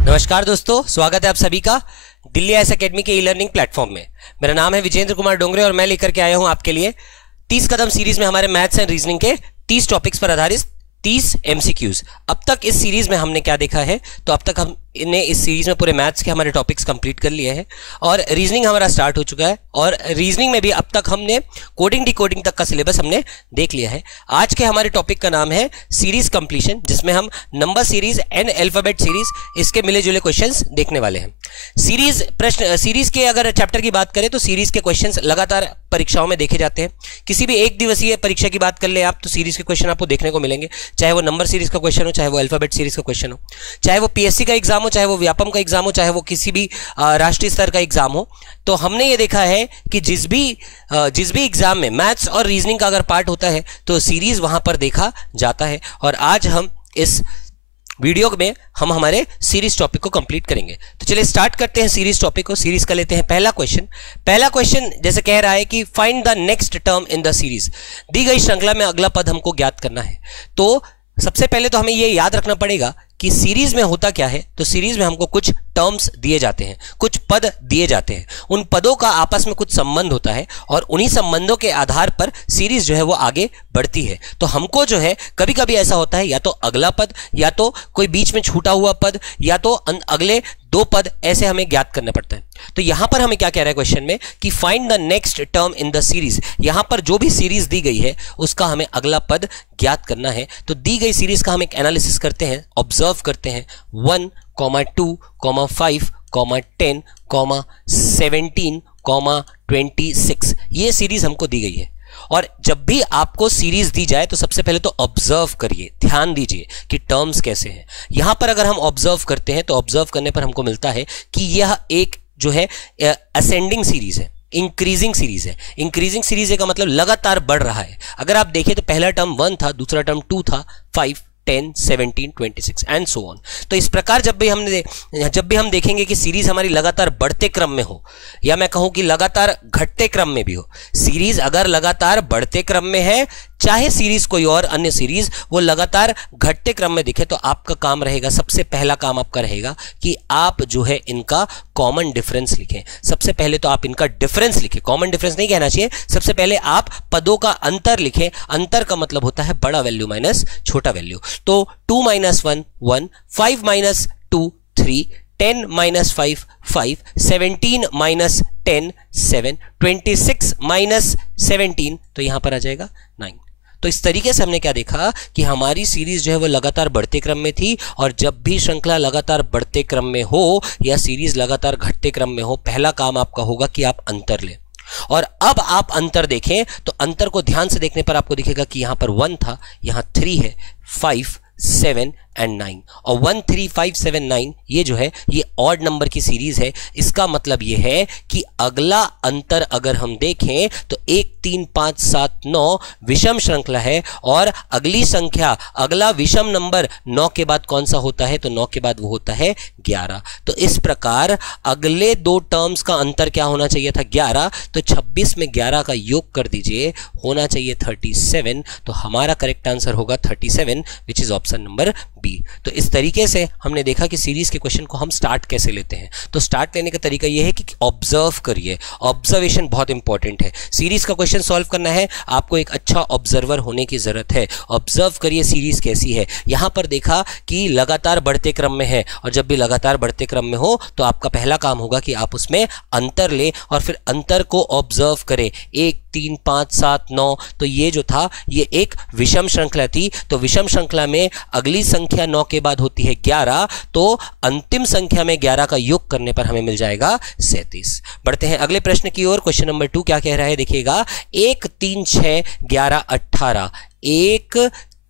नमस्कार दोस्तों, स्वागत है आप सभी का दिल्ली आईएएस एकेडमी के ई लर्निंग प्लेटफॉर्म में। मेरा नाम है विजेंद्र कुमार डोंगरे और मैं लेकर के आया हूं आपके लिए 30 कदम सीरीज में हमारे मैथ्स एंड रीजनिंग के 30 टॉपिक्स पर आधारित 30 एमसीक्यूज। अब तक इस सीरीज में हमने क्या देखा है, तो अब तक हमने इस सीरीज में पूरे मैथ्स के हमारे टॉपिक्स कंप्लीट कर लिए हैं और रीजनिंग हमारा स्टार्ट हो चुका है। और रीजनिंग में भी अब तक हमने कोडिंग डिकोडिंग तक का सिलेबस हमने देख लिया है। आज के हमारे टॉपिक का नाम है सीरीज कंप्लीशन, जिसमें हम number series and alphabet series इसके मिले जुले क्वेश्चंस देखने वाले हैं। सीरीज के अगर चैप्टर की बात करें तो सीरीज के क्वेश्चंस लगातार परीक्षाओं में देखे जाते हैं। किसी भी एक दिवसीय परीक्षा की बात कर ले आप, तो सीरीज के क्वेश्चन आपको देखने को मिलेंगे, चाहे वो नंबर सीरीज का क्वेश्चन हो, चाहे वो अल्फाबेट सीरीज का क्वेश्चन हो, चाहे वो पीएससी का एग्जाम हो, चाहे वो व्यापम का एग्जाम हो, चाहे वो किसी भी राष्ट्रीय स्तर का एग्जाम हो। तो हमने ये देखा है कि जिस भी एग्जाम में मैथ्स और रीजनिंग का अगर पार्ट होता है तो सीरीज वहां पर देखा जाता है। और आज हम इस वीडियो में हम हमारे सीरीज टॉपिक को कंप्लीट करेंगे। तो चलिए स्टार्ट करते हैं सीरीज टॉपिक को। सीरीज का लेते हैं पहला क्वेश्चन जैसे कह रहा है कि find the next term in the series. दी गई श्रृंखला में अगला पद हमको ज्ञात करना है। तो सबसे पहले तो हमें यह याद रखना पड़ेगा कि सीरीज में होता क्या है। तो सीरीज में हमको कुछ टर्म्स दिए जाते हैं, कुछ पद दिए जाते हैं, उन पदों का आपस में कुछ संबंध होता है और उन्हीं संबंधों के आधार पर सीरीज जो है वो आगे बढ़ती है। तो हमको जो है कभी कभी ऐसा होता है या तो अगला पद, या तो कोई बीच में छूटा हुआ पद, या तो अगले दो पद, ऐसे हमें ज्ञात करना पड़ता है। तो यहां पर हमें क्या कह रहा है क्वेश्चन में कि find the next term in the series. यहां पर जो भी सीरीज दी गई है उसका हमें अगला पद ज्ञात करना है। तो दी गई सीरीज का हम एक एनालिसिस करते हैं, ऑब्जर्व करते हैं। 1, 2, 5, 10, 17, 26 ये सीरीज हमको दी गई है। और जब भी आपको सीरीज दी जाए तो सबसे पहले तो ऑब्जर्व करिए, ध्यान दीजिए कि टर्म्स कैसे हैं। यहां पर अगर हम ऑब्जर्व करते हैं तो ऑब्जर्व करने पर हमको मिलता है कि यह एक जो है असेंडिंग सीरीज है, इंक्रीजिंग सीरीज है। इंक्रीजिंग सीरीज का मतलब लगातार बढ़ रहा है। अगर आप देखें तो पहला टर्म 1 था, दूसरा टर्म 2 था, 5, 10, 17, 26 एंड सो ऑन। तो इस प्रकार जब भी हम देखेंगे कि सीरीज हमारी लगातार बढ़ते क्रम में हो, या मैं कहूं कि लगातार घटते क्रम में भी हो, सीरीज अगर लगातार बढ़ते क्रम में है, चाहे सीरीज कोई और अन्य सीरीज वो लगातार घटते क्रम में दिखे, तो आपका काम रहेगा, सबसे पहला काम आपका रहेगा कि आप जो है इनका कॉमन डिफरेंस लिखें। सबसे पहले तो आप इनका डिफरेंस लिखें, कॉमन डिफरेंस नहीं कहना चाहिए। सबसे पहले आप पदों का अंतर लिखें। अंतर का मतलब होता है बड़ा वैल्यू माइनस छोटा वैल्यू। तो 2 - 1 1, 5 - 2 3, 10 - 5 5, 17 - 10 7, 26 - 17 तो यहां पर आ जाएगा 9। तो इस तरीके से हमने क्या देखा कि हमारी सीरीज जो है वो लगातार बढ़ते क्रम में थी। और जब भी श्रृंखला लगातार बढ़ते क्रम में हो या सीरीज लगातार घटते क्रम में हो, पहला काम आपका होगा कि आप अंतर लें। और अब आप अंतर देखें तो अंतर को ध्यान से देखने पर आपको दिखेगा कि यहां पर 1 था, यहां 3 है, 5, 7 एंड 9। और 1, 3, 5, 7, 9 ये जो है ये ऑड नंबर की सीरीज है। इसका मतलब ये है कि अगला अंतर अगर हम देखें तो 1, 3, 5, 7, 9 विषम श्रृंखला है। और अगली संख्या, अगला विषम नंबर 9 के बाद कौन सा होता है, तो 9 के बाद वो होता है 11। तो इस प्रकार अगले दो टर्म्स का अंतर क्या होना चाहिए था, 11। तो 26 में 11 का योग कर दीजिए, होना चाहिए 37। तो हमारा करेक्ट आंसर होगा 37, which is option number B. तो इस तरीके से हमने देखा कि सीरीज के क्वेश्चन को हम स्टार्ट कैसे लेते हैं। तो स्टार्ट लेने का तरीका यह है कि ऑब्जर्व करिए, ऑब्जर्वेशन बहुत इंपॉर्टेंट है। सीरीज का क्वेश्चन सॉल्व करना है, आपको एक अच्छा ऑब्जर्वर होने की जरूरत है। ऑब्जर्व करिए सीरीज कैसी है। यहां पर देखा कि लगातार बढ़ते क्रम में है, और जब भी लगातार बढ़ते क्रम में हो तो आपका पहला काम होगा कि आप उसमें अंतर ले और फिर अंतर को ऑब्जर्व करें। 1, 3, 5, 7, 9 तो ये जो था ये एक विषम श्रृंखला थी। तो विषम श्रृंखला में अगली संख्या 9 के बाद होती है 11। तो अंतिम संख्या में 11 का योग करने पर हमें मिल जाएगा 37। बढ़ते हैं अगले प्रश्न की ओर। क्वेश्चन नंबर 2 क्या कह रहा है, देखिएगा। 1, 3, 6, 11, 18। 1,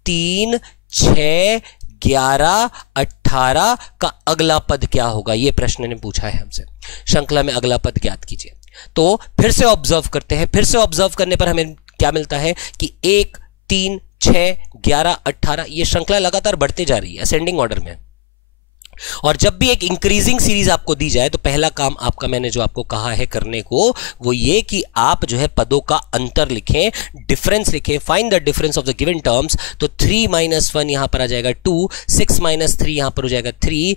3, 6, 11, 18 का अगला पद क्या होगा, यह प्रश्न ने पूछा है हमसे। श्रृंखला में अगला पद ज्ञात कीजिए। तो फिर से ऑब्जर्व करते हैं। फिर से ऑब्जर्व करने पर हमें क्या मिलता है कि 1, 3, 6, 11, 18 ये श्रृंखला लगातार बढ़ते जा रही है, असेंडिंग ऑर्डर में। और जब भी एक इंक्रीजिंग सीरीज आपको दी जाए तो पहला काम आपका, मैंने जो आपको कहा है करने को, वो ये कि आप जो है पदों का अंतर लिखें, डिफरेंस लिखें, find the difference of the given terms. तो 3 - 1 यहां पर आ जाएगा 2, 6 - 3 यहां पर हो जाएगा 3,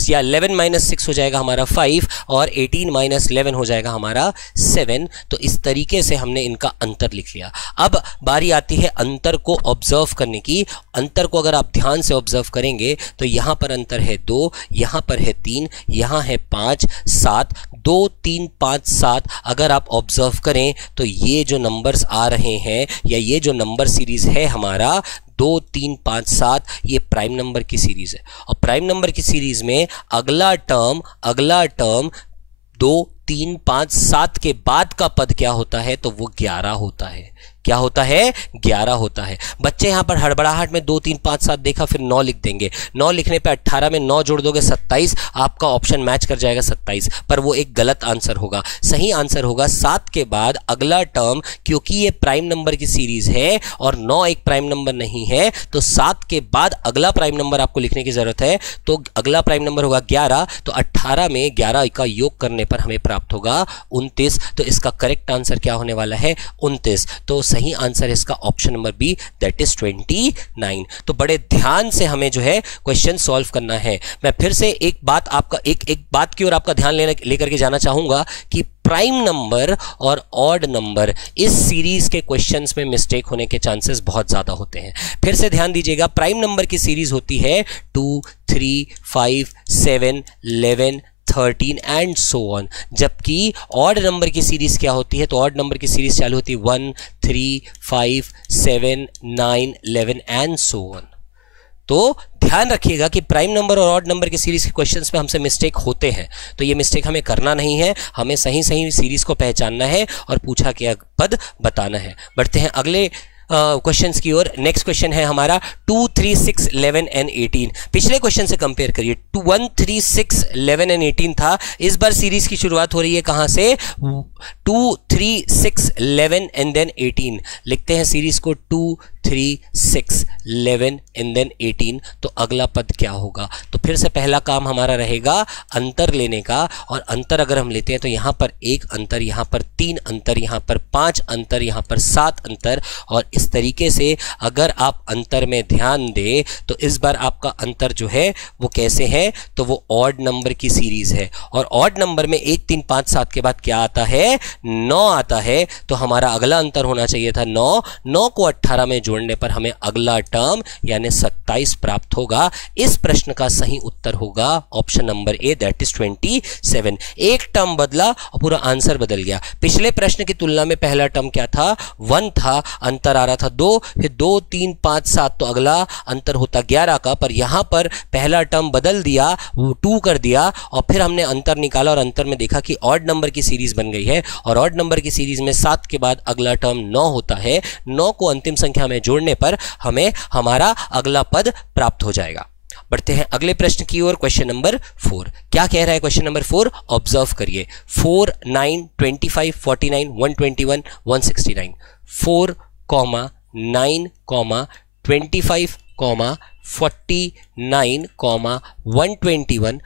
11 - 6 हो जाएगा हमारा 5 और 18 - 11 हो जाएगा हमारा 7। तो इस तरीके से हमने इनका अंतर लिख लिया। अब बारी आती है अंतर को ऑब्जर्व करने की। अंतर को अगर आप ध्यान से ऑब्जर्व करेंगे तो यहां पर अंतर है 2, यहां पर है 3, यहां है 5, 7, 2, 3, 5, 7। अगर आप ऑब्जर्व करें तो ये जो नंबर्स आ रहे हैं या ये जो नंबर सीरीज है हमारा 2, 3, 5, 7, ये प्राइम नंबर की सीरीज है। और प्राइम नंबर की सीरीज में अगला टर्म 2, 3, 5, 7 के बाद का पद क्या होता है? तो वो 11 होता है। क्या होता है? 11 होता है। बच्चे यहां पर हड़बड़ाहट में 2, 3, 5, 7 देखा, फिर 9 लिख देंगे। 9 लिखने पे 18 में 9 जोड़ दोगे 27, आपका ऑप्शन मैच कर जाएगा 27, पर वो एक गलत आंसर होगा। सही आंसर होगा 7 के बाद अगला टर्म, क्योंकि ये प्राइम नंबर की सीरीज है और 9 एक प्राइम नंबर नहीं है, तो 7 के बाद अगला प्राइम नंबर आपको लिखने की जरूरत है। तो अगला प्राइम नंबर होगा 11, तो 18 में 11 का योग करने पर हमें प्राप्त होगा 29। तो इसका करेक्ट आंसर क्या होने वाला है? 29। तो सही आंसर इसका option number B, that is 29। तो बड़े ध्यान से हमें जो है क्वेश्चन सॉल्व करना है। मैं फिर से एक बात आपका एक बात की ओर आपका ध्यान लेकर के जाना चाहूंगा कि प्राइम नंबर और ऑड नंबर इस सीरीज के क्वेश्चंस में मिस्टेक होने के चांसेस बहुत ज्यादा होते हैं। फिर से ध्यान दीजिएगा, प्राइम नंबर की सीरीज होती है 2, 3, 5, 7, 11, 13 एंड सो ऑन। जबकि ऑड नंबर की सीरीज क्या होती है? तो ऑड नंबर की सीरीज चालू होती है 1, 3, 5, 7, 9, 11 एंड सो ऑन। तो ध्यान रखिएगा कि प्राइम नंबर और ऑड नंबर की सीरीज के क्वेश्चंस में हमसे मिस्टेक होते हैं, तो ये मिस्टेक हमें करना नहीं है। हमें सही सीरीज को पहचानना है और पूछा गया पद बताना है। बढ़ते हैं अगले क्वेश्चंस की ओर। नेक्स्ट क्वेश्चन है हमारा 2, 3, 6, 11 एंड 18। पिछले क्वेश्चन से कंपेयर करिए। 1, 3, 6, 11 एंड 18 था। इस बार सीरीज की शुरुआत हो रही है कहां से? 2, 3, 6, 11 एंड देन 18। लिखते हैं सीरीज को 2, 3, 6, 11 एंड देन 18। तो अगला पद क्या होगा? तो फिर से पहला काम हमारा रहेगा अंतर लेने का। और अंतर अगर हम लेते हैं तो यहां पर 1 अंतर, यहां पर 3 अंतर, यहां पर 5 अंतर, यहां पर 7 अंतर। और इस तरीके से अगर आप अंतर में ध्यान दें तो इस बार आपका अंतर जो है वो कैसे है? तो वो ऑड नंबर की सीरीज है। और ऑड नंबर में 1, 3, 5, 7 के बाद क्या आता है? 9 आता है। तो हमारा अगला अंतर होना चाहिए था 9। 9 को 18 में जोड़ने पर हमें अगला टर्म यानी 27 प्राप्त होगा। इस प्रश्न का सही उत्तर होगा option number A, that is 27। एक टर्म बदला और पूरा आंसर बदल गया। पिछले प्रश्न की तुलना में पहला टर्म क्या था? 1 था, अंतर आ रहा था 2, फिर 2, 3, 5, 7, तो अगला अंतर होता 11 का। पर यहां पर पहला टर्म बदल दिया, 2 कर दिया और फिर हमने अंतर निकाला और अंतर में देखा कि ऑड नंबर की सीरीज बन गई है। और ऑड नंबर की सीरीज में 7 के बाद अगला टर्म 9 होता है। 9 को अंतिम संख्या में जोड़ने पर हमें हमारा अगला पद प्राप्त हो जाएगा। बढ़ते हैं अगले प्रश्न की ओर। क्वेश्चन नंबर 4 क्या कह रहा है? क्वेश्चन नंबर 4 ऑब्जर्व करिए। 4, 9, 25, 49, 121, 169। 4, 9, 25, 49, 121,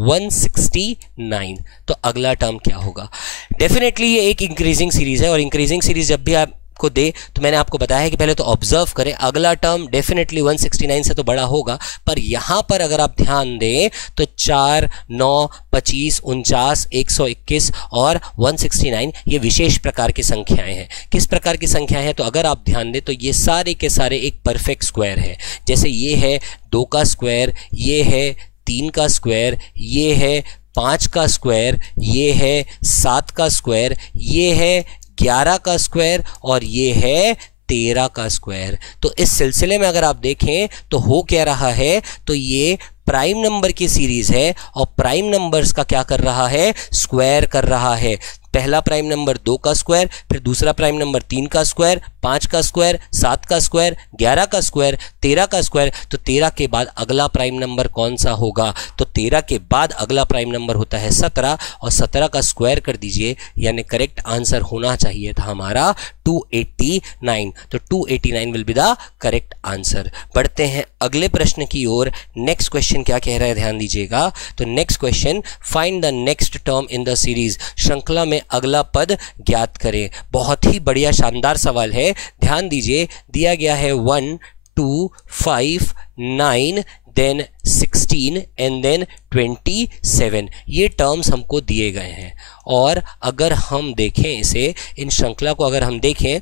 169। तो अगला टर्म क्या होगा? डेफिनेटली ये एक इंक्रीजिंग सीरीज है और इंक्रीजिंग सीरीज जब भी आपको दे तो मैंने आपको बताया है कि पहले तो ऑब्जर्व करें। अगला टर्म डेफिनेटली 169 से तो बड़ा होगा, पर यहां पर अगर आप ध्यान दें तो 4, 9, 25, 49, 121 और 169 ये विशेष प्रकार की संख्याएं हैं। किस प्रकार की संख्याएं हैं? तो अगर आप ध्यान दें तो ये सारे के सारे एक परफेक्ट स्क्वायर है। जैसे ये है 2 का स्क्वायर, ये है 3 का स्क्वायर, ये है 5 का स्क्वायर, ये है 7 का स्क्वायर, ये है 11 का स्क्वायर और ये है 13 का स्क्वायर। तो इस सिलसिले में अगर आप देखें तो हो क्या रहा है? तो ये प्राइम नंबर की सीरीज है और प्राइम नंबर्स का क्या कर रहा है? स्क्वायर कर रहा है। पहला प्राइम नंबर 2 का स्क्वायर, फिर दूसरा प्राइम नंबर 3 का स्क्वायर, 5 का स्क्वायर, 7 का स्क्वायर, 11 का स्क्वायर, 13 का स्क्वायर। तो 13 के बाद अगला प्राइम नंबर कौन सा होगा? तो 13 के बाद अगला प्राइम नंबर होता है 17 और 17 का स्क्वायर कर दीजिए, यानी करेक्ट आंसर होना चाहिए था हमारा 289। तो 289 will be the correct answer. बढ़ते हैं अगले प्रश्न की ओर। नेक्स्ट क्वेश्चन क्या कह रहा है ध्यान दीजिएगा। तो next question, find the next term in the series, श्रृंखला में अगला पद ज्ञात करें। बहुत ही बढ़िया शानदार सवाल है, ध्यान दीजिए। दिया गया है 1 2 5 9 देन 16 एंड देन 27, ये टर्म्स हमको दिए गए हैं। और अगर हम देखें इसे, इन श्रृंखला को अगर हम देखें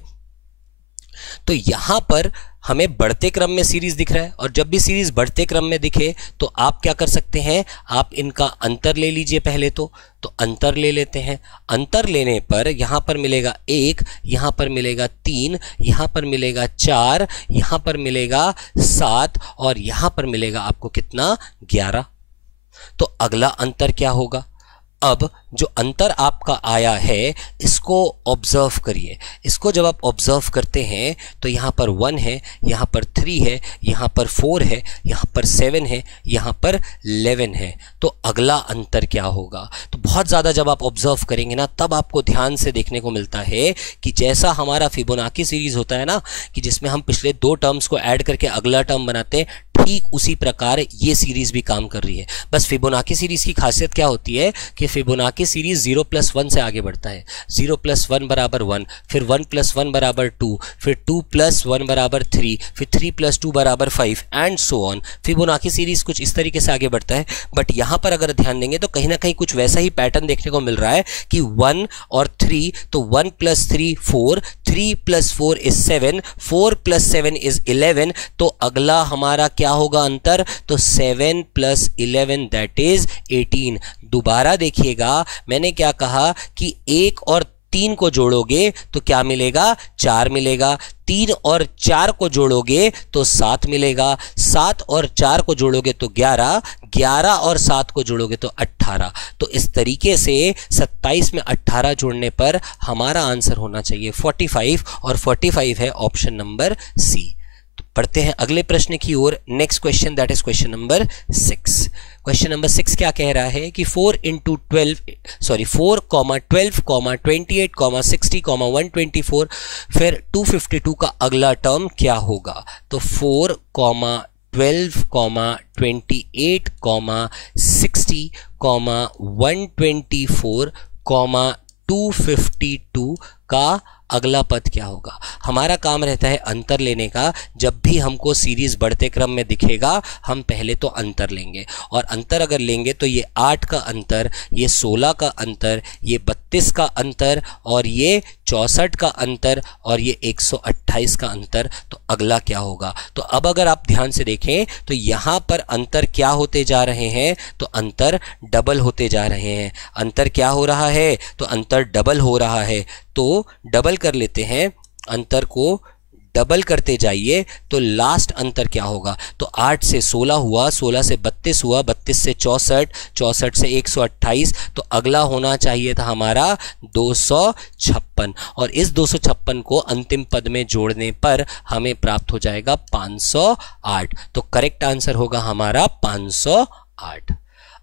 तो यहां पर हमें बढ़ते क्रम में सीरीज दिख रहा है, और जब भी सीरीज बढ़ते क्रम में दिखे तो आप क्या कर सकते हैं, आप इनका अंतर ले लीजिए पहले तो अंतर ले लेते हैं। अंतर लेने पर यहां पर मिलेगा 1, यहां पर मिलेगा 3, यहां पर मिलेगा 4, यहां पर मिलेगा 7 और यहां पर मिलेगा आपको कितना, 11। तो अगला अंतर क्या होगा। अब जो अंतर आपका आया है इसको ऑब्जर्व करिए। इसको जब आप ऑब्जर्व करते हैं तो यहाँ पर 1 है, यहाँ पर 3 है, यहाँ पर 4 है, यहाँ पर 7 है, यहाँ पर 11 है। तो अगला अंतर क्या होगा। तो बहुत ज़्यादा जब आप ऑब्जर्व करेंगे ना, तब आपको ध्यान से देखने को मिलता है कि जैसा हमारा फिबोनाची सीरीज होता है ना, कि जिसमें हम पिछले 2 टर्म्स को ऐड करके अगला टर्म बनाते हैं, ठीक उसी प्रकार ये सीरीज भी काम कर रही है। बस फिबोनाची सीरीज की खासियत क्या होती है कि फिबोनाची सीरीज 0 + 1 से आगे बढ़ता है। 0 + 1 = 1, फिर 1 + 1 = 2, फिर 2 + 1 = 3, फिर 3 + 2 = 5 and so on. Fibonacci series कुछ इस तरीके से आगे बढ़ता है। बट यहाँ पर अगर ध्यान देंगे तो कहीं ना कहीं कुछ वैसा ही पैटर्न देखने को मिल रहा है कि 1 और 3, तो 1 + 3 4, 3 + 4 = 7, 4 + 7 = 11। तो अगला हमारा क्या होगा अंतर, तो 7 + 11 दैट इज 18। दोबारा देखिएगा, मैंने क्या कहा कि 1 और 3 को जोड़ोगे तो क्या मिलेगा, 4 मिलेगा। 3 और 4 को जोड़ोगे तो 7 मिलेगा। 7 और 4 को जोड़ोगे तो 11, 11 और 7 को जोड़ोगे तो 18। तो इस तरीके से 27 में 18 जोड़ने पर हमारा आंसर होना चाहिए 45, और 45 है ऑप्शन नंबर सी। तो पढ़ते हैं अगले प्रश्न की ओर। Next question, that is question number 6। Question number 6 क्या कह रहा है कि 4 × 12, 4, 12, 28, 60, 124, फिर 252 का अगला टर्म क्या होगा। तो 4, 12, 28, 60, 124, 252 का अगला पद क्या होगा। हमारा काम रहता है अंतर लेने का। जब भी हमको सीरीज बढ़ते क्रम में दिखेगा हम पहले तो अंतर लेंगे, और अंतर अगर लेंगे तो ये 8 का अंतर, ये 16 का अंतर, ये 32 का अंतर, और ये 64 का अंतर, और ये 128 का अंतर। तो अगला क्या होगा। तो अब अगर आप ध्यान से देखें तो यहाँ पर अंतर क्या होते जा रहे हैं, तो अंतर डबल होते जा रहे हैं। अंतर क्या हो रहा है, तो अंतर डबल हो रहा है। तो डबल कर लेते हैं, अंतर को डबल करते जाइए तो लास्ट अंतर क्या होगा। तो 8 से 16 हुआ, 16 से 32 हुआ, 32 से 64, 64 से 128। तो अगला होना चाहिए था हमारा 256, और इस 256 को अंतिम पद में जोड़ने पर हमें प्राप्त हो जाएगा 508। तो करेक्ट आंसर होगा हमारा 508।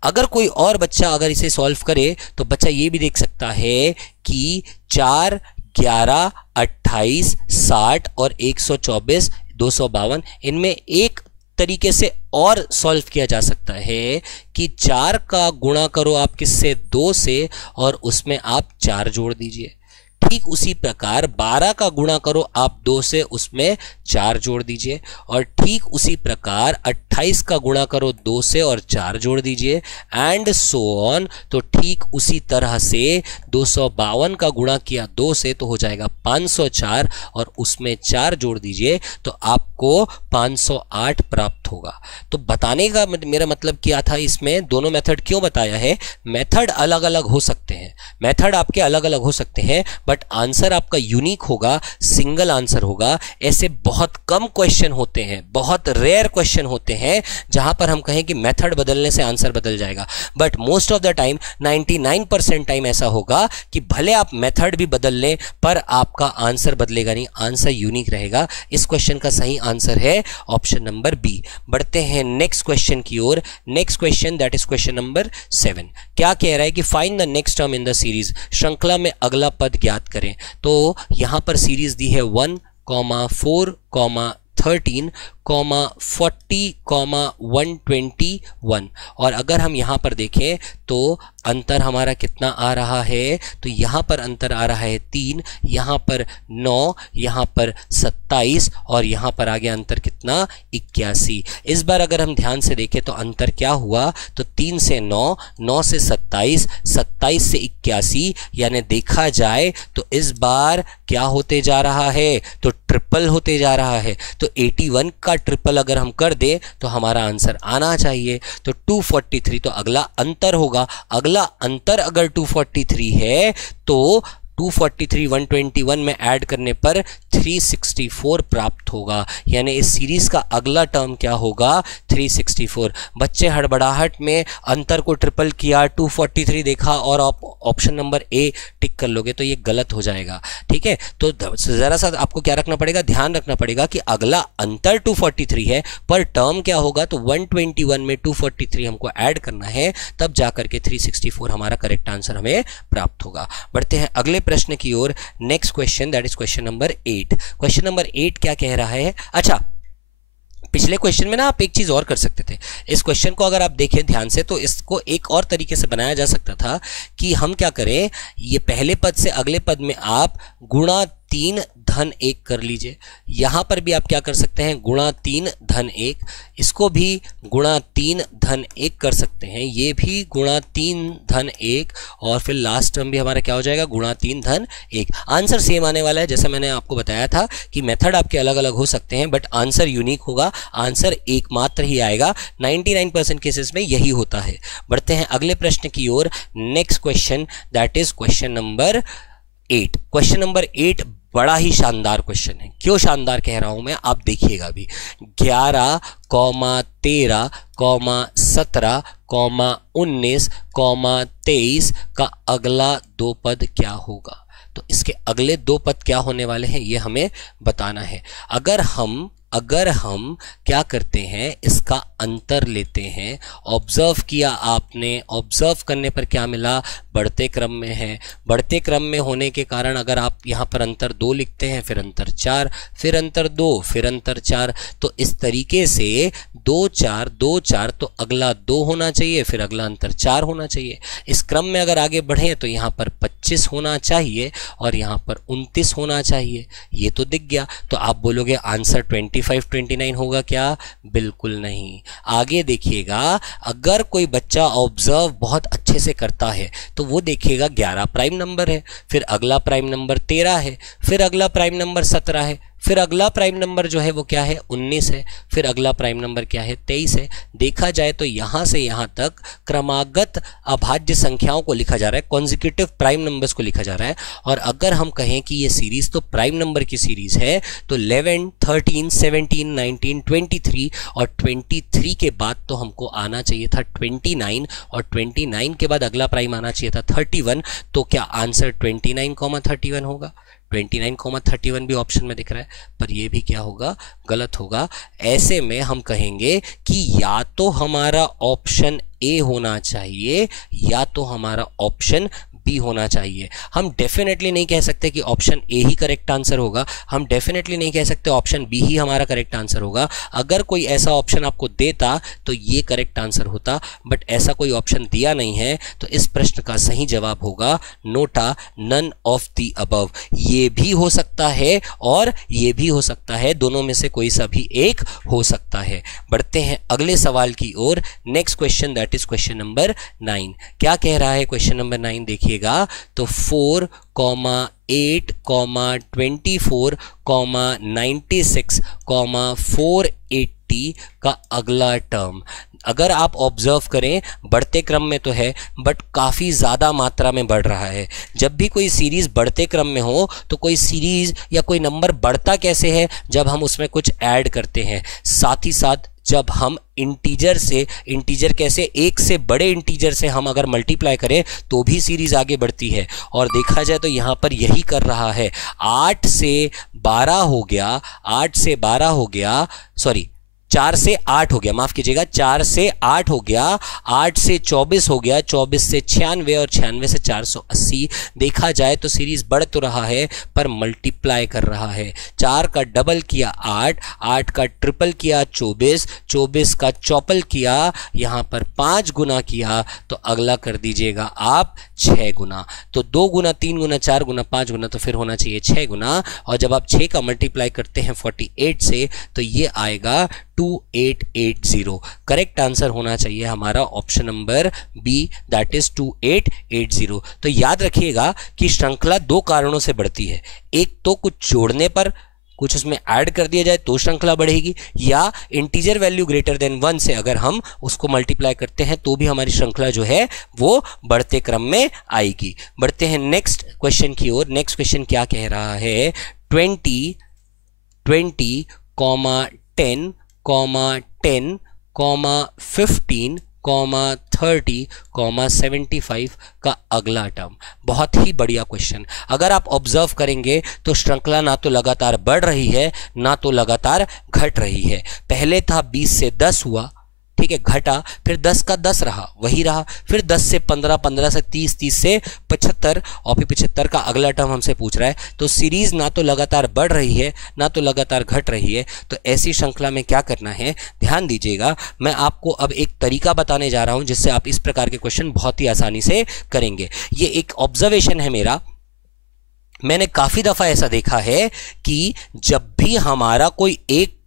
अगर कोई और बच्चा अगर इसे सॉल्व करे तो बच्चा ये भी देख सकता है कि 4, 11, 28, 60 और 124, 252, इनमें एक तरीके से और सॉल्व किया जा सकता है कि 4 का गुणा करो आप किससे, 2 से, और उसमें आप 4 जोड़ दीजिए। ठीक उसी प्रकार 12 का गुणा करो आप 2 से, उसमें 4 जोड़ दीजिए। और ठीक उसी प्रकार 28 का गुणा करो 2 से और 4 जोड़ दीजिए, एंड सो ऑन। तो ठीक उसी तरह से 252 का गुणा किया 2 से तो हो जाएगा 504, और उसमें 4 जोड़ दीजिए तो आपको 508 प्राप्त होगा। तो बताने का मेरा मतलब क्या था, इसमें दोनों मेथड क्यों बताया है। मेथड अलग अलग हो सकते हैं, मेथड आपके अलग अलग हो सकते हैं, बट आंसर आपका यूनिक होगा, सिंगल आंसर होगा। ऐसे बहुत कम क्वेश्चन होते हैं, बहुत रेयर क्वेश्चन होते हैं जहां पर हम कहें कि मेथड बदलने से आंसर बदल जाएगा, but most of the time 99% time ऐसा होगा कि भले आप मेथड भी बदल लें पर आपका आंसर बदलेगा नहीं, आंसर यूनिक रहेगा। इस क्वेश्चन का सही आंसर है ऑप्शन नंबर बी। बढ़ते हैं नेक्स्ट क्वेश्चन की ओर। Next question that is question number 7। क्या कह रहा है कि find the next term in the series, श्रृंखला में अगला पद ज्ञात करें। तो यहां पर सीरीज दी है 1, 4, 13, 40, 121। और अगर हम यहां पर देखें तो अंतर हमारा कितना आ रहा है, तो यहां पर अंतर आ रहा है 3, यहां पर 9, यहां पर 27 और यहां पर आ गया अंतर कितना 81। इस बार अगर हम ध्यान से देखें तो अंतर क्या हुआ, तो 3 से 9, 9 से 27, 27 से 81, यानी देखा जाए तो इस बार क्या होते जा रहा है, तो ट्रिपल होते जा रहा है। तो 81 का ट्रिपल अगर हम कर दें तो हमारा आंसर आना चाहिए, तो 243 तो अगला अंतर होगा। अगला अंतर अगर 243 है तो 243 121 में ऐड करने पर 364 प्राप्त होगा, यानी इस सीरीज का अगला टर्म क्या होगा, 364। बच्चे हड़बड़ाहट में अंतर को ट्रिपल किया, 243 देखा और आप ऑप्शन नंबर ए टिक कर लोगे तो ये गलत हो जाएगा, ठीक है। तो जरा सा आपको क्या रखना पड़ेगा, ध्यान रखना पड़ेगा कि अगला अंतर 243 है पर टर्म क्या होगा, तो 121 में 243 हमको ऐड करना है, तब जाकर के 364 हमारा करेक्ट आंसर हमें प्राप्त होगा। बढ़ते हैं अगले प्रश्न की ओर। Next question that is question number 8। Question number 8 क्या कह रहा है, अच्छा पिछले क्वेश्चन में ना आप एक चीज और कर सकते थे। इस क्वेश्चन को अगर आप देखें ध्यान से तो इसको एक और तरीके से बनाया जा सकता था कि हम क्या करें, ये पहले पद से अगले पद में आप गुणा 3 धन 1 कर लीजिए। यहां पर भी आप क्या कर सकते हैं, गुणा 3 धन 1, इसको भी गुणा 3 धन 1 कर सकते हैं, ये भी गुणा 3 धन 1 और फिर लास्ट टर्म भी हमारा क्या हो जाएगा, गुणा 3 धन 1। आंसर सेम आने वाला है, जैसा मैंने आपको बताया था कि मेथड आपके अलग अलग हो सकते हैं बट आंसर यूनिक होगा, आंसर एकमात्र ही आएगा। 99% केसेस में यही होता है। बढ़ते हैं अगले प्रश्न की ओर। Next question that is question number 8। Question number 8 बड़ा ही शानदार क्वेश्चन है। क्यों शानदार कह रहा हूं मैं, आप देखिएगा भी। 11, 13, 17, 19, 23 का अगला 2 पद क्या होगा। तो इसके अगले 2 पद क्या होने वाले हैं ये हमें बताना है। अगर हम क्या करते हैं, इसका अंतर लेते हैं। ऑब्जर्व किया आपने, ऑब्जर्व करने पर क्या मिला, बढ़ते क्रम में है। बढ़ते क्रम में होने के कारण अगर आप यहाँ पर अंतर 2 लिखते हैं, फिर अंतर 4, फिर अंतर 2, फिर अंतर 4, तो इस तरीके से 2 4 2 4, तो अगला 2 होना चाहिए, फिर अगला अंतर 4 होना चाहिए। इस क्रम में अगर आगे बढ़े तो यहाँ पर 25 होना चाहिए और यहाँ पर 29 होना चाहिए। ये तो दिख गया। तो आप बोलोगे आंसर 25 29 होगा क्या, बिल्कुल नहीं। आगे देखिएगा, अगर कोई बच्चा ऑब्जर्व बहुत अच्छे से करता है तो वो देखेगा 11 प्राइम नंबर है, फिर अगला प्राइम नंबर 13 है, फिर अगला प्राइम नंबर 17 है, फिर अगला प्राइम नंबर जो है वो क्या है, 19 है, फिर अगला प्राइम नंबर क्या है, 23 है। देखा जाए तो यहाँ से यहाँ तक क्रमागत अभाज्य संख्याओं को लिखा जा रहा है, कॉन्जिक्यूटिव प्राइम नंबर्स को लिखा जा रहा है। और अगर हम कहें कि ये सीरीज तो प्राइम नंबर की सीरीज है तो 11, 13, 17, 19, 23 और 23 के बाद तो हमको आना चाहिए था 29 और 29 के बाद अगला प्राइम आना चाहिए था 31। तो क्या आंसर 29,31 होगा? 29,31 भी ऑप्शन में दिख रहा है पर ये भी क्या होगा, गलत होगा। ऐसे में हम कहेंगे कि या तो हमारा ऑप्शन ए होना चाहिए या तो हमारा ऑप्शन बी होना चाहिए। हम डेफिनेटली नहीं कह सकते कि option A he correct answer होगा, हम डेफिनेटली नहीं कह सकते ऑप्शन बी ही हमारा करेक्ट आंसर होगा। अगर कोई ऐसा ऑप्शन आपको देता तो ये करेक्ट आंसर होता, बट ऐसा कोई ऑप्शन दिया नहीं है तो इस प्रश्न का सही जवाब होगा NOTA, none of the above. ये भी हो सकता है और ये भी हो सकता है, दोनों में से कोई सा भी एक हो सकता है। बढ़ते हैं अगले सवाल की ओर। Next question that is question number 9। क्या कह रहा है क्वेश्चन नंबर 9 देखिएगा तो 4, 8, 24, 96, 480 20 का अगला टर्म। अगर आप ऑब्जर्व करें बढ़ते क्रम में तो है बट काफ़ी ज़्यादा मात्रा में बढ़ रहा है। जब भी कोई सीरीज़ बढ़ते क्रम में हो तो कोई सीरीज़ या कोई नंबर बढ़ता कैसे है, जब हम उसमें कुछ ऐड करते हैं, साथ ही साथ जब हम इंटीजर से, इंटीजर कैसे, एक से बड़े इंटीजर से हम अगर मल्टीप्लाई करें तो भी सीरीज आगे बढ़ती है। और देखा जाए तो यहाँ पर यही कर रहा है। 8 से 12 हो गया, 8 से 12 हो गया, सॉरी 4 से 8 हो गया, माफ कीजिएगा, 4 से 8 हो गया, 8 से 24 हो गया, 24 से 96 और 96 से 480। देखा जाए तो सीरीज बढ़ तो रहा है पर मल्टीप्लाई कर रहा है। 4 का डबल किया 8, 8 का ट्रिपल किया 24, 24 का चौपल किया, यहाँ पर 5 गुना किया तो अगला कर दीजिएगा आप 6 गुना। तो 2 गुना, 3 गुना, 4 गुना, 5 गुना, तो फिर होना चाहिए 6 गुना। और जब आप 6 का मल्टीप्लाई करते हैं 48 से तो ये आएगा 2880। करेक्ट आंसर होना चाहिए हमारा option number B, that is 2880। तो याद रखिएगा कि श्रृंखला 2 कारणों से बढ़ती है। एक तो कुछ जोड़ने पर, कुछ उसमें ऐड कर दिया जाए तो श्रृंखला बढ़ेगी, या इंटीजर वैल्यू ग्रेटर देन 1 से अगर हम उसको मल्टीप्लाई करते हैं तो भी हमारी श्रृंखला जो है वो बढ़ते क्रम में आएगी। बढ़ते हैं नेक्स्ट क्वेश्चन की ओर। नेक्स्ट क्वेश्चन क्या कह रहा है, 20, 10, 10, 15, 30, 75 का अगला टर्म। बहुत ही बढ़िया क्वेश्चन। अगर आप ऑब्जर्व करेंगे तो श्रृंखला ना तो लगातार बढ़ रही है ना तो लगातार घट रही है। पहले था 20 से 10 हुआ, ठीक है, घटा, फिर 10 का 10 रहा, वही रहा, फिर 10 से 15, 15 से 30, 30 से 75 और फिर 75 का अगला टर्म हमसे पूछ रहा है। तो सीरीज ना तो लगातार बढ़ रही है ना तो लगातार घट रही है। तो ऐसी श्रृंखला में क्या करना है, ध्यान दीजिएगा। मैं आपको अब एक तरीका बताने जा रहा हूं जिससे आप इस प्रकार के क्वेश्चन बहुत ही आसानी से करेंगे। ये एक ऑब्जर्वेशन है मेरा। मैंने काफी दफा ऐसा देखा है कि जब भी हमारा कोई एक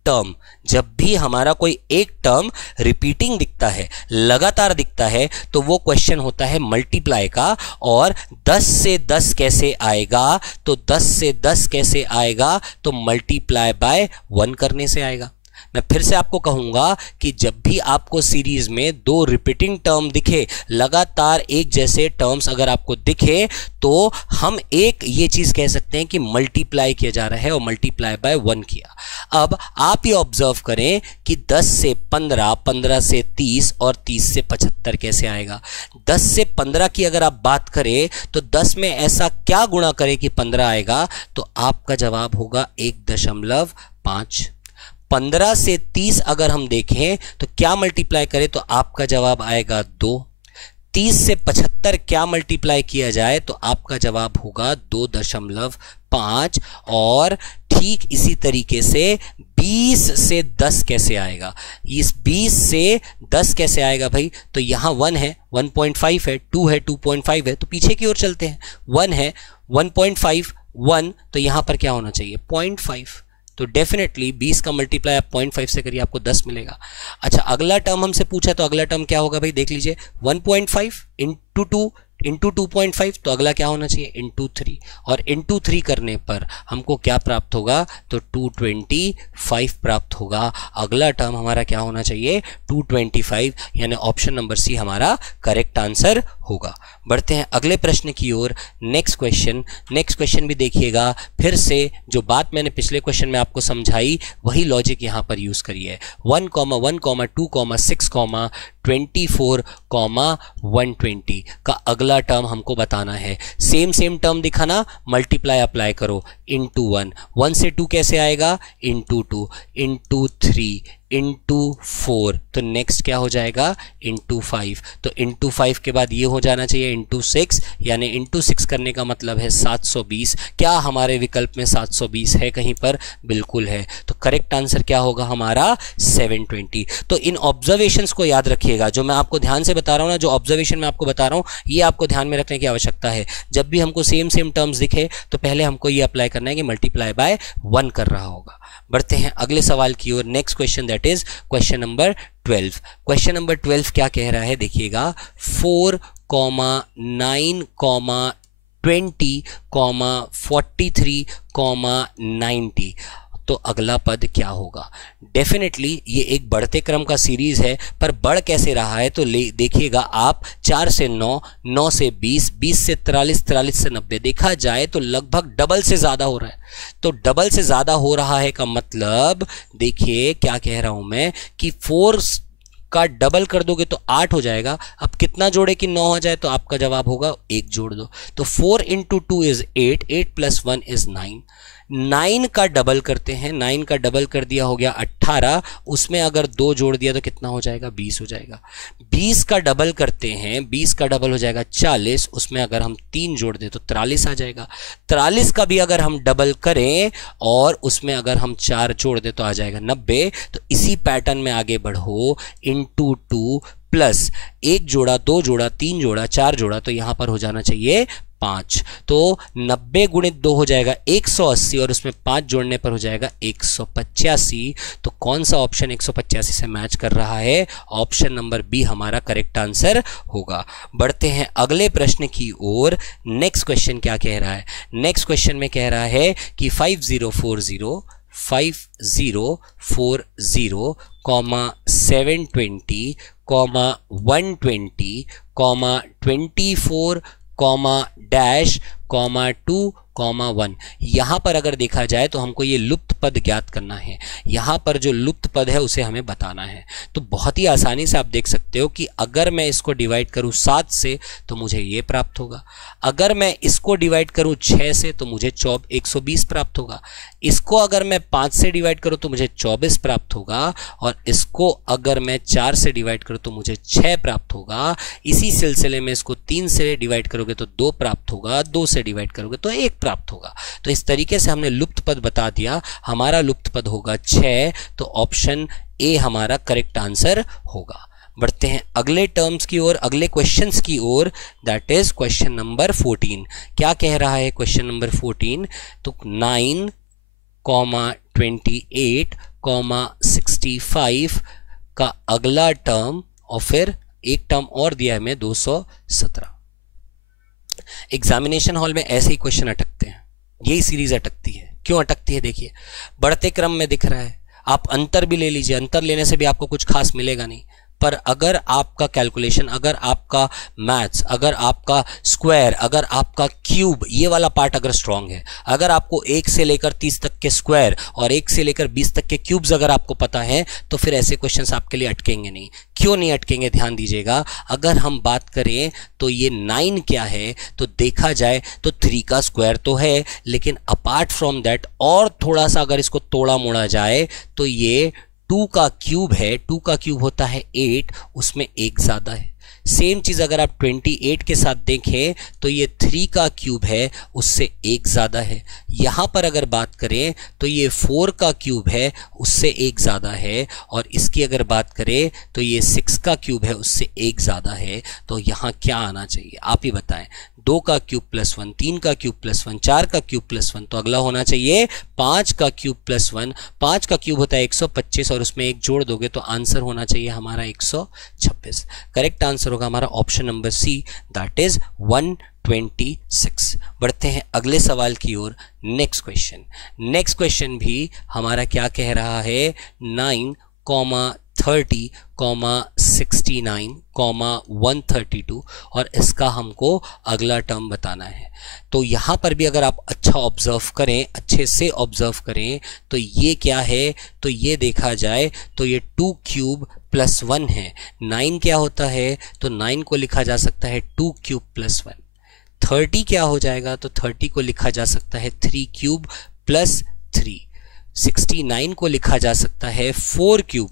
टर्म रिपीटिंग दिखता है, लगातार दिखता है, तो वो क्वेश्चन होता है मल्टीप्लाई का। और 10 से 10 कैसे आएगा, तो 10 से 10 कैसे आएगा, तो मल्टीप्लाई बाय 1 करने से आएगा। मैं फिर से आपको कहूंगा कि जब भी आपको सीरीज में 2 रिपीटिंग टर्म दिखे, लगातार एक जैसे टर्म्स अगर आपको दिखे, तो हम एक ये चीज कह सकते हैं कि मल्टीप्लाई किया जा रहा है और मल्टीप्लाई बाय 1 किया। अब आप ये ऑब्जर्व करें कि 10 से 15, 15 से 30 और 30 से 75 कैसे आएगा। 10 से 15 की अगर आप बात करें तो 10 में ऐसा क्या गुणा करें कि 15 आएगा, तो आपका जवाब होगा 1.5। 15 से 30 अगर हम देखें तो क्या मल्टीप्लाई करें, तो आपका जवाब आएगा 2। 30 से 75 क्या मल्टीप्लाई किया जाए तो आपका जवाब होगा 2.5। और ठीक इसी तरीके से 20 से 10 कैसे आएगा, इस 20 से 10 कैसे आएगा भाई, तो यहाँ 1 है, 1.5 है, 2 है, 2.5 है, तो पीछे की ओर चलते हैं। 1 है, 1.5, 1, तो यहाँ पर क्या होना चाहिए, 0.5। तो डेफिनेटली 20 का मल्टीप्लाई आप 0.5 से करिए, आपको 10 मिलेगा। अच्छा, अगला टर्म हमसे पूछा तो अगला टर्म क्या होगा भाई, देख लीजिए, 1.5 इंटू 2 इंटू 2.5, तो अगला क्या होना चाहिए, इंटू 3। और इंटू 3 करने पर हमको क्या प्राप्त होगा, तो 225 प्राप्त होगा। अगला टर्म हमारा क्या होना चाहिए, 225, यानी ऑप्शन नंबर सी हमारा करेक्ट आंसर होगा। बढ़ते हैं अगले प्रश्न की ओर। नेक्स्ट क्वेश्चन भी देखिएगा। फिर से जो बात मैंने पिछले क्वेश्चन में आपको समझाई वही लॉजिक यहाँ पर यूज करिए। 1, 1, 2, 6, 24, 120 का अगला टर्म हमको बताना है। सेम टर्म दिखाना, मल्टीप्लाई अप्लाई करो, इंटू 1 से 2 कैसे आएगा, इंटू 2, इंटू 3, इंटू 4, तो नेक्स्ट क्या हो जाएगा, इंटू 5। तो इंटू 5 के बाद ये हो जाना चाहिए इंटू 6, यानी इंटू 6 करने का मतलब है 720। क्या हमारे विकल्प में 720 है कहीं पर, बिल्कुल है। तो करेक्ट आंसर क्या होगा हमारा, 720। तो इन ऑब्जर्वेशंस को याद रखिएगा, जो मैं आपको ध्यान से बता रहा हूँ ना, जो ऑब्जर्वेशन मैं आपको बता रहा हूँ, ये आपको ध्यान में रखने की आवश्यकता है। जब भी हमको सेम टर्म्स दिखे तो पहले हमको ये अप्लाई करना है कि मल्टीप्लाई बाय 1 कर रहा होगा। बढ़ते हैं अगले सवाल की ओर। Next question, that is question number 12। Question number 12 क्या कह रहा है, देखिएगा, 4, 9, 20, 43, 90। तो अगला पद क्या होगा। डेफिनेटली ये एक बढ़ते क्रम का सीरीज है, पर बढ़ कैसे रहा है तो देखिएगा आप 4 से 9, 9 से 20, 20 से 43, 43 से 90, देखा जाए तो लगभग डबल से ज़्यादा हो रहा है। तो डबल से ज़्यादा हो रहा है का मतलब देखिए क्या कह रहा हूँ मैं कि 4 का डबल कर दोगे तो 8 हो जाएगा। अब कितना जोड़े कि 9 हो जाए, तो आपका जवाब होगा 1 जोड़ दो। तो 4 × 2 इज 8, 8 + 1 इज 9। 9 का डबल करते हैं, 9 का डबल कर दिया हो गया 18, उसमें अगर 2 जोड़ दिया तो कितना हो जाएगा, 20 हो जाएगा। 20 का डबल करते हैं, 20 का डबल हो जाएगा 40, उसमें अगर हम 3 जोड़ दें तो 43 आ जाएगा। 43 का भी अगर हम डबल करें और उसमें अगर हम 4 जोड़ दें तो आ जाएगा 90। तो इसी पैटर्न में आगे बढ़ो, × 2 प्लस 1 जोड़ा, 2 जोड़ा, 3 जोड़ा, 4 जोड़ा, तो यहां पर हो जाना चाहिए 5। तो 90 × 2 हो जाएगा 180 और उसमें 5 जोड़ने पर हो जाएगा 185। तो कौन सा ऑप्शन 185 से मैच कर रहा है, ऑप्शन नंबर बी हमारा करेक्ट आंसर होगा। बढ़ते हैं अगले प्रश्न की ओर। नेक्स्ट क्वेश्चन क्या कह रहा है, नेक्स्ट क्वेश्चन में कह रहा है कि 5040, 5040, 720, 120, 24, डैश, 2, 1। यहां पर अगर देखा जाए तो हमको ये लुप्त पद ज्ञात करना है। यहां पर जो लुप्त पद है उसे हमें बताना है। तो बहुत ही आसानी से आप देख सकते हो कि अगर मैं इसको डिवाइड करूं 7 से तो मुझे ये प्राप्त होगा। अगर मैं इसको डिवाइड करूं 6 से तो मुझे 120 प्राप्त होगा। इसको अगर मैं 5 से डिवाइड करूं तो मुझे 24 प्राप्त होगा। और इसको अगर मैं 4 से डिवाइड करूं तो मुझे 6 प्राप्त होगा। इसी सिलसिले में इसको 3 से डिवाइड करोगे तो 2 प्राप्त होगा, 2 से डिवाइड करोगे तो 1 प्राप्त होगा। तो इस तरीके से हमने लुप्त पद बता दिया। हमारा लुप्त पद होगा 6, तो ऑप्शन ए हमारा करेक्ट आंसर होगा। बढ़ते हैं अगले टर्म्स की ओर, अगले क्वेश्चंस की ओर, दैट इज क्वेश्चन नंबर 14। क्या कह रहा है क्वेश्चन नंबर 14, तो 9, 28, 65 का अगला टर्म और फिर एक टर्म और दिया है हमें 217। एग्जामिनेशन हॉल में ऐसे ही क्वेश्चन अटकते हैं, यही सीरीज अटकती है। क्यों अटकती है, देखिए बढ़ते क्रम में दिख रहा है। आप अंतर भी ले लीजिए, अंतर लेने से भी आपको कुछ खास मिलेगा नहीं, पर अगर आपका कैलकुलेशन, अगर आपका मैथ्स, अगर आपका स्क्वायर, अगर आपका क्यूब, ये वाला पार्ट अगर स्ट्रांग है, अगर आपको 1 से लेकर 30 तक के स्क्वायर और 1 से लेकर 20 तक के क्यूब्स अगर आपको पता है, तो फिर ऐसे क्वेश्चंस आपके लिए अटकेंगे नहीं। क्यों नहीं अटकेंगे, ध्यान दीजिएगा। अगर हम बात करें तो ये 9 क्या है, तो देखा जाए तो 3 का स्क्वायर तो है, लेकिन अपार्ट फ्रॉम दैट और थोड़ा सा अगर इसको तोड़ा मोड़ा जाए तो ये 2 का क्यूब है। 2 का क्यूब होता है 8, उसमें 1 ज़्यादा है। सेम चीज़ अगर आप 28 के साथ देखें तो ये 3 का क्यूब है, उससे 1 ज़्यादा है। यहाँ पर अगर बात करें तो ये 4 का क्यूब है, उससे 1 ज़्यादा है। और इसकी अगर बात करें तो ये 6 का क्यूब है, उससे 1 ज़्यादा है। तो यहाँ क्या आना चाहिए, आप ही बताएं। 2 का क्यूब प्लस 1, 3 का क्यूब प्लस 1, 4 का क्यूब प्लस 1, तो अगला होना चाहिए 5 का क्यूब प्लस 1। 5 का क्यूब होता है 125 और उसमें 1 जोड़ दोगे तो आंसर होना चाहिए हमारा 126। करेक्ट आंसर होगा हमारा option number C, that is 126। बढ़ते हैं अगले सवाल की ओर। नेक्स्ट क्वेश्चन भी हमारा क्या कह रहा है, 9, 30, 69, 132 और इसका हमको अगला टर्म बताना है। तो यहाँ पर भी अगर आप अच्छा ऑब्जर्व करें, अच्छे से ऑब्जर्व करें तो ये क्या है, तो ये देखा जाए तो ये 2 क्यूब प्लस 1 है। 9 क्या होता है, तो 9 को लिखा जा सकता है 2 क्यूब प्लस 1। 30 क्या हो जाएगा, तो 30 को लिखा जा सकता है 3 क्यूब प्लस 3। 69 को लिखा जा सकता है 4 क्यूब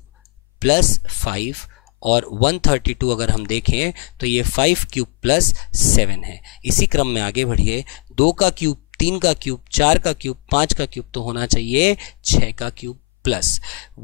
प्लस 5 और 132 अगर हम देखें तो ये 5 क्यूब प्लस 7 है। इसी क्रम में आगे बढ़िए। 2 का क्यूब, 3 का क्यूब, 4 का क्यूब, 5 का क्यूब, तो होना चाहिए 6 का क्यूब प्लस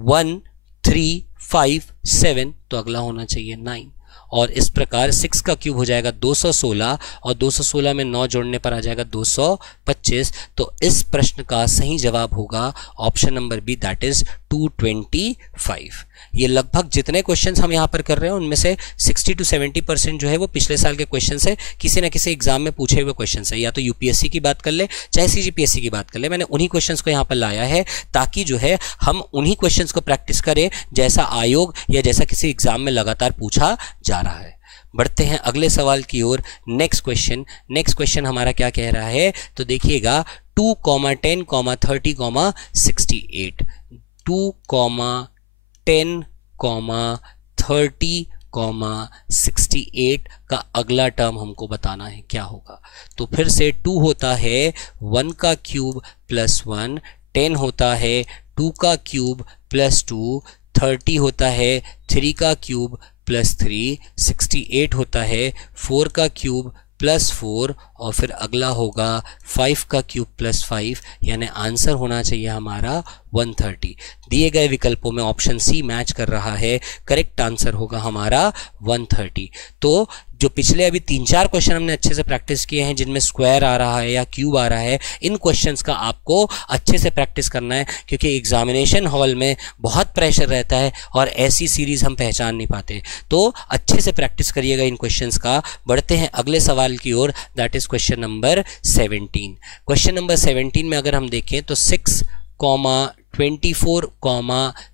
1, 3, 5, 7, तो अगला होना चाहिए 9। और इस प्रकार 6 का क्यूब हो जाएगा 216 और 216 में 9 जोड़ने पर आ जाएगा 225। तो इस प्रश्न का सही जवाब होगा option number B, that is 225। ये लगभग जितने क्वेश्चंस हम यहाँ पर कर रहे हैं उनमें से 60 to 70% जो है वो पिछले साल के क्वेश्चन है, किसी ना किसी एग्जाम में पूछे हुए क्वेश्चन है, या तो यूपीएससी की बात कर ले चाहे सीजीपीएससी की बात कर ले। मैंने उन्हीं क्वेश्चंस को यहाँ पर लाया है ताकि जो है हम उन्हीं क्वेश्चंस को प्रैक्टिस करें जैसा आयोग या जैसा किसी एग्जाम में लगातार पूछा जा रहा है। बढ़ते हैं अगले सवाल की ओर। नेक्स्ट क्वेश्चन हमारा क्या कह रहा है, तो देखिएगा 2, 10, 30, 68। 2, 10, 30, 68 का अगला टर्म हमको बताना है क्या होगा। तो फिर से 2 होता है 1 का क्यूब प्लस 1, 10 होता है 2 का क्यूब प्लस 2, 30 होता है 3 का क्यूब प्लस 3, 68 होता है 4 का क्यूब प्लस 4 और फिर अगला होगा 5 का क्यूब प्लस 5, यानी आंसर होना चाहिए हमारा 130। दिए गए विकल्पों में ऑप्शन सी मैच कर रहा है, करेक्ट आंसर होगा हमारा 130। तो जो पिछले अभी 3-4 क्वेश्चन हमने अच्छे से प्रैक्टिस किए हैं जिनमें स्क्वायर आ रहा है या क्यूब आ रहा है, इन क्वेश्चंस का आपको अच्छे से प्रैक्टिस करना है क्योंकि एग्जामिनेशन हॉल में बहुत प्रेशर रहता है और ऐसी सीरीज हम पहचान नहीं पाते। तो अच्छे से प्रैक्टिस करिएगा इन क्वेश्चंस का। बढ़ते हैं अगले सवाल की ओर, that is question number 17। Question number 17 में अगर हम देखें तो 6, 24,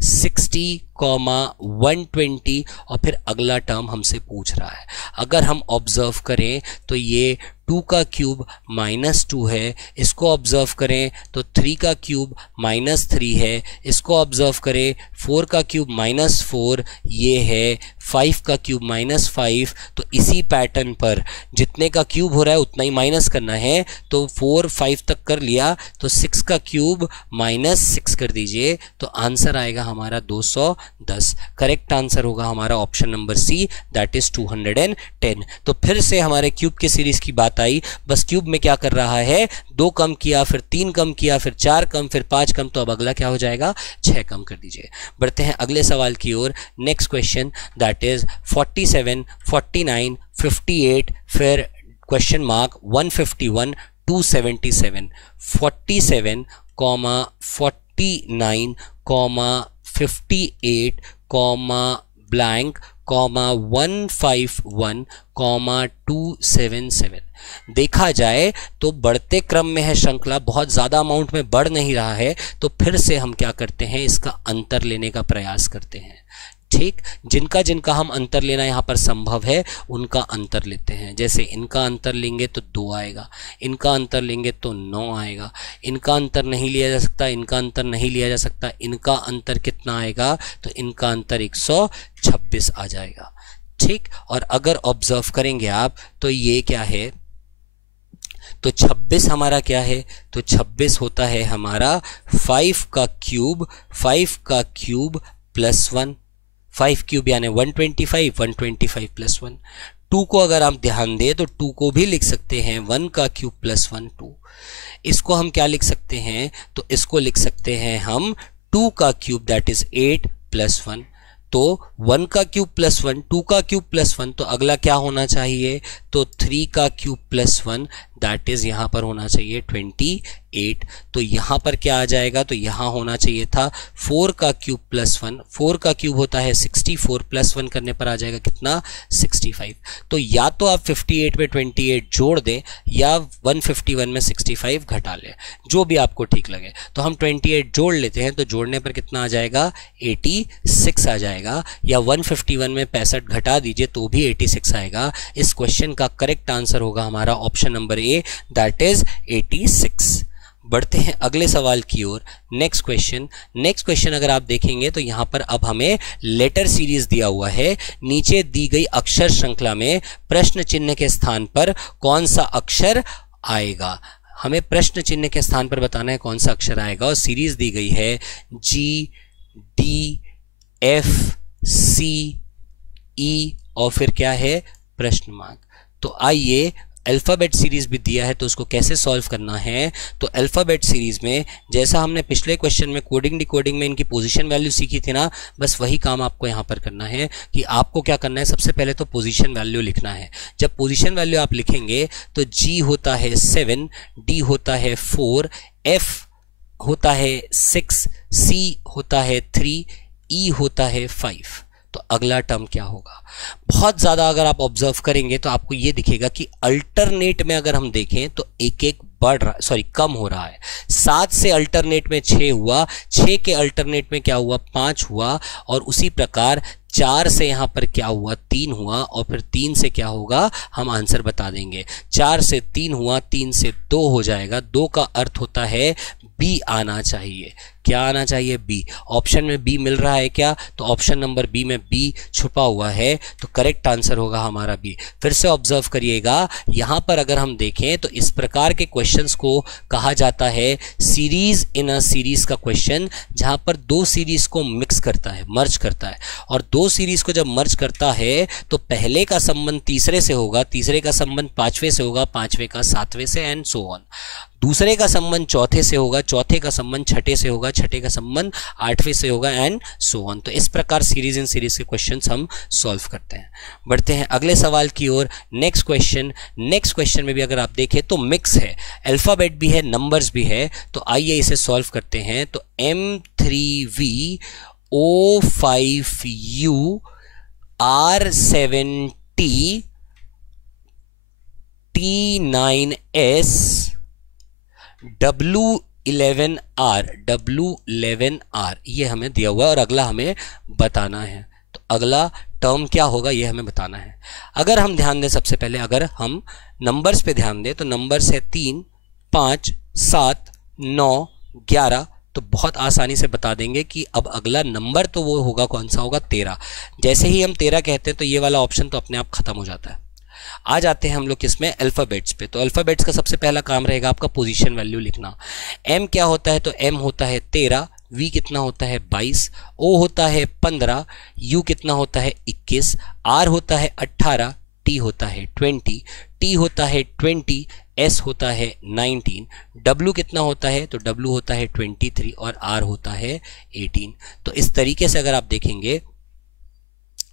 60, 120 और फिर अगला टर्म हमसे पूछ रहा है। अगर हम ऑब्जर्व करें तो ये 2 का क्यूब -2 है, इसको ऑब्जर्व करें तो 3 का क्यूब -3 है, इसको ऑब्जर्व करें 4 का क्यूब -4 ये है, 5 का क्यूब -5। तो इसी पैटर्न पर जितने का क्यूब हो रहा है उतना ही माइनस करना है। तो 4, 5 तक कर लिया तो 6 का क्यूब -6 कर दीजिए तो आंसर आएगा हमारा 210। करेक्ट आंसर होगा हमारा option number C, that is 210। तो फिर से हमारे क्यूब की सीरीज की बात आई, बस क्यूब में क्या कर रहा है, 2 कम किया, फिर 3 कम किया, फिर 4 कम, फिर 5 कम, तो अब अगला क्या हो जाएगा, 6 कम कर दीजिए। बढ़ते हैं अगले सवाल की ओर। नेक्स्ट क्वेश्चन दैट इज 47, 49, 58, फिर क्वेश्चन मार्क 151, 277। 47, 49, 58, ब्लैंक, 151, 277। देखा जाए तो बढ़ते क्रम में है श्रृंखला, बहुत ज़्यादा अमाउंट में बढ़ नहीं रहा है, तो फिर से हम क्या करते हैं, इसका अंतर लेने का प्रयास करते हैं। ठीक, जिनका जिनका हम अंतर लेना यहाँ पर संभव है उनका अंतर लेते हैं। जैसे इनका अंतर लेंगे तो 2 आएगा, इनका अंतर लेंगे तो 9 आएगा, इनका अंतर नहीं लिया जा सकता, इनका अंतर नहीं लिया जा सकता, इनका अंतर कितना आएगा, तो इनका अंतर 126 आ जाएगा। ठीक, और अगर ऑब्जर्व करेंगे आप तो ये क्या है, तो 26 हमारा क्या है, तो 26 होता है हमारा 5 का क्यूब प्लस 1, 5 क्यूब यानी 125, 125 प्लस 1। 2 को अगर आप ध्यान दें तो 2 को भी लिख सकते हैं 1 का क्यूब प्लस 1, 2। इसको हम क्या लिख सकते हैं, तो इसको लिख सकते हैं हम 2 का क्यूब दैट इज 8 प्लस 1। तो 1 का क्यूब प्लस 1, 2 का क्यूब प्लस 1, तो अगला क्या होना चाहिए, तो 3 का क्यूब प्लस 1 दैट इज यहाँ पर होना चाहिए 28। तो यहाँ पर क्या आ जाएगा, तो यहाँ होना चाहिए था 4 का क्यूब प्लस 1, 4 का क्यूब होता है 64, प्लस 1 करने पर आ जाएगा कितना, 65। तो या तो आप 58 में 28 जोड़ दें या 151 में 65 घटा लें, जो भी आपको ठीक लगे। तो हम 28 जोड़ लेते हैं, तो जोड़ने पर कितना आ जाएगा, 86 आ जाएगा, या 151 में 65 घटा दीजिए तो भी 86 आएगा। इस क्वेश्चन का करेक्ट आंसर होगा हमारा option number A, that is 86। बढ़ते हैं अगले सवाल की ओर। नेक्स्ट क्वेश्चन अगर आप देखेंगे तो यहाँ पर अब हमें लेटर सीरीज दिया हुआ है। नीचे दी गई अक्षर श्रृंखला में प्रश्न चिन्ह के स्थान पर कौन सा अक्षर आएगा। हमें प्रश्न चिन्ह के स्थान पर बताना है कौन सा अक्षर आएगा, और सीरीज दी गई है GDFCE और फिर क्या है, प्रश्न मार्क। तो आइए, अल्फ़ाबेट सीरीज भी दिया है तो उसको कैसे सॉल्व करना है। तो अल्फ़ाबेट सीरीज में जैसा हमने पिछले क्वेश्चन में कोडिंग डिकोडिंग में इनकी पोजीशन वैल्यू सीखी थी ना, बस वही काम आपको यहाँ पर करना है कि आपको क्या करना है, सबसे पहले तो पोजीशन वैल्यू लिखना है। जब पोजीशन वैल्यू आप लिखेंगे तो G होता है 7, D होता है 4, F होता है 6, सी होता है 3, ई होता है 5। तो अगला टर्म क्या होगा? बहुत ज़्यादा अगर आप ऑब्जर्व करेंगे तो आपको ये दिखेगा कि अल्टरनेट में अगर हम देखें तो एक एक बढ़ रहा, सॉरी कम हो रहा है। 7 से अल्टरनेट में 6 हुआ, 6 के अल्टरनेट में क्या हुआ? 5 हुआ, और उसी प्रकार 4 से यहाँ पर क्या हुआ? 3 हुआ, और फिर 3 से क्या होगा? हम आंसर बता देंगे। 4 से 3 हुआ, 3 से 2 हो जाएगा। 2 का अर्थ होता है बी आना चाहिए। क्या आना चाहिए? बी। ऑप्शन में बी मिल रहा है क्या? तो ऑप्शन नंबर बी में बी छुपा हुआ है, तो करेक्ट आंसर होगा हमारा बी। फिर से ऑब्जर्व करिएगा, यहाँ पर अगर हम देखें तो इस प्रकार के क्वेश्चंस को कहा जाता है सीरीज इन अ सीरीज का क्वेश्चन, जहाँ पर 2 सीरीज को मिक्स करता है, मर्ज करता है। और 2 सीरीज को जब मर्ज करता है तो पहले का संबंध तीसरे से होगा, तीसरे का संबंध पांचवें से होगा, पांचवें का सातवें से, एंड सो ऑन। दूसरे का संबंध चौथे से होगा, चौथे का संबंध छठे से होगा, छठे का संबंध आठवें से होगा, एंड सो ऑन। तो इस प्रकार सीरीज इन सीरीज के क्वेश्चंस हम सॉल्व करते हैं। बढ़ते हैं अगले सवाल की ओर। नेक्स्ट क्वेश्चन में भी अगर आप देखें तो मिक्स है, अल्फाबेट भी है, नंबर्स भी है। तो आइए इसे सॉल्व करते हैं। तो M3V O5U R7T T9S W11R ये हमें दिया हुआ है और अगला हमें बताना है। तो अगला टर्म क्या होगा ये हमें बताना है। अगर हम ध्यान दें, सबसे पहले अगर हम नंबर्स पे ध्यान दें तो नंबर्स है 3, 5, 7, 9, 11। तो बहुत आसानी से बता देंगे कि अब अगला नंबर तो वो होगा, कौन सा होगा? 13। जैसे ही हम 13 कहते हैं तो ये वाला ऑप्शन तो अपने आप खत्म हो जाता है। आ जाते हैं हम लोग किसमें? अल्फाबेट्स पे। तो अल्फाबेट्स का सबसे पहला काम रहेगा आपका पोजीशन वैल्यू लिखना। एम क्या होता है? तो एम होता है 13, वी कितना होता है? 22, ओ होता है 15, यू कितना होता है? 21, आर होता है 18, टी होता है 20, टी होता है 20, एस होता है 19, डब्ल्यू कितना होता है? तो डब्ल्यू होता है 23 और आर होता है 18। तो इस तरीके से अगर आप देखेंगे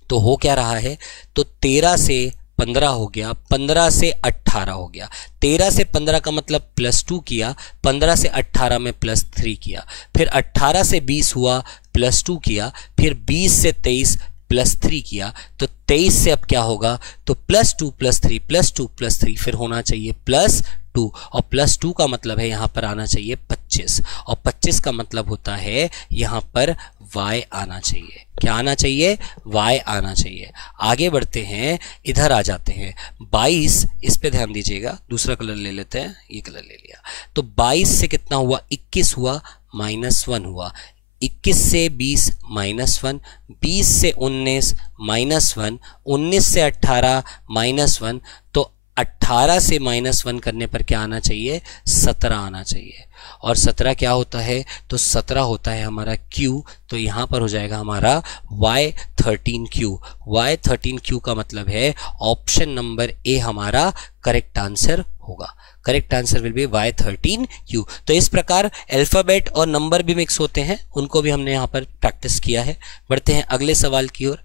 तो हो क्या रहा है? तो 13 से 15 हो गया, 15 से 18 हो गया, 13 से 15 का मतलब +2 किया, 15 से 18 में +3 किया, फिर 18 से 20 हुआ +2 किया, फिर 20 से 23 +3 किया। तो 23 से अब क्या होगा? तो +2 +3 +2 +3 फिर होना चाहिए +2, और +2 का मतलब है यहाँ पर आना चाहिए 25, और 25 का मतलब होता है यहाँ पर y आना चाहिए। क्या आना चाहिए? y आना चाहिए। आगे बढ़ते हैं, इधर आ जाते हैं 22, इस पे ध्यान दीजिएगा। दूसरा कलर ले लेते हैं, ये कलर ले लिया। तो 22 से कितना हुआ? 21 हुआ, -1 हुआ। 21 से 20 -1, 20 से 19 -1, 19 से 18 -1। तो 18 से -1 करने पर क्या आना चाहिए? 17 आना चाहिए। और 17 क्या होता है? तो 17 होता है हमारा Q। तो यहाँ पर हो जाएगा हमारा Y13Q। Y13Q का मतलब है ऑप्शन नंबर ए हमारा करेक्ट आंसर होगा। Correct answer will be Y13Q। तो इस प्रकार अल्फाबेट और नंबर भी मिक्स होते हैं, उनको भी हमने यहाँ पर प्रैक्टिस किया है। बढ़ते हैं अगले सवाल की ओर।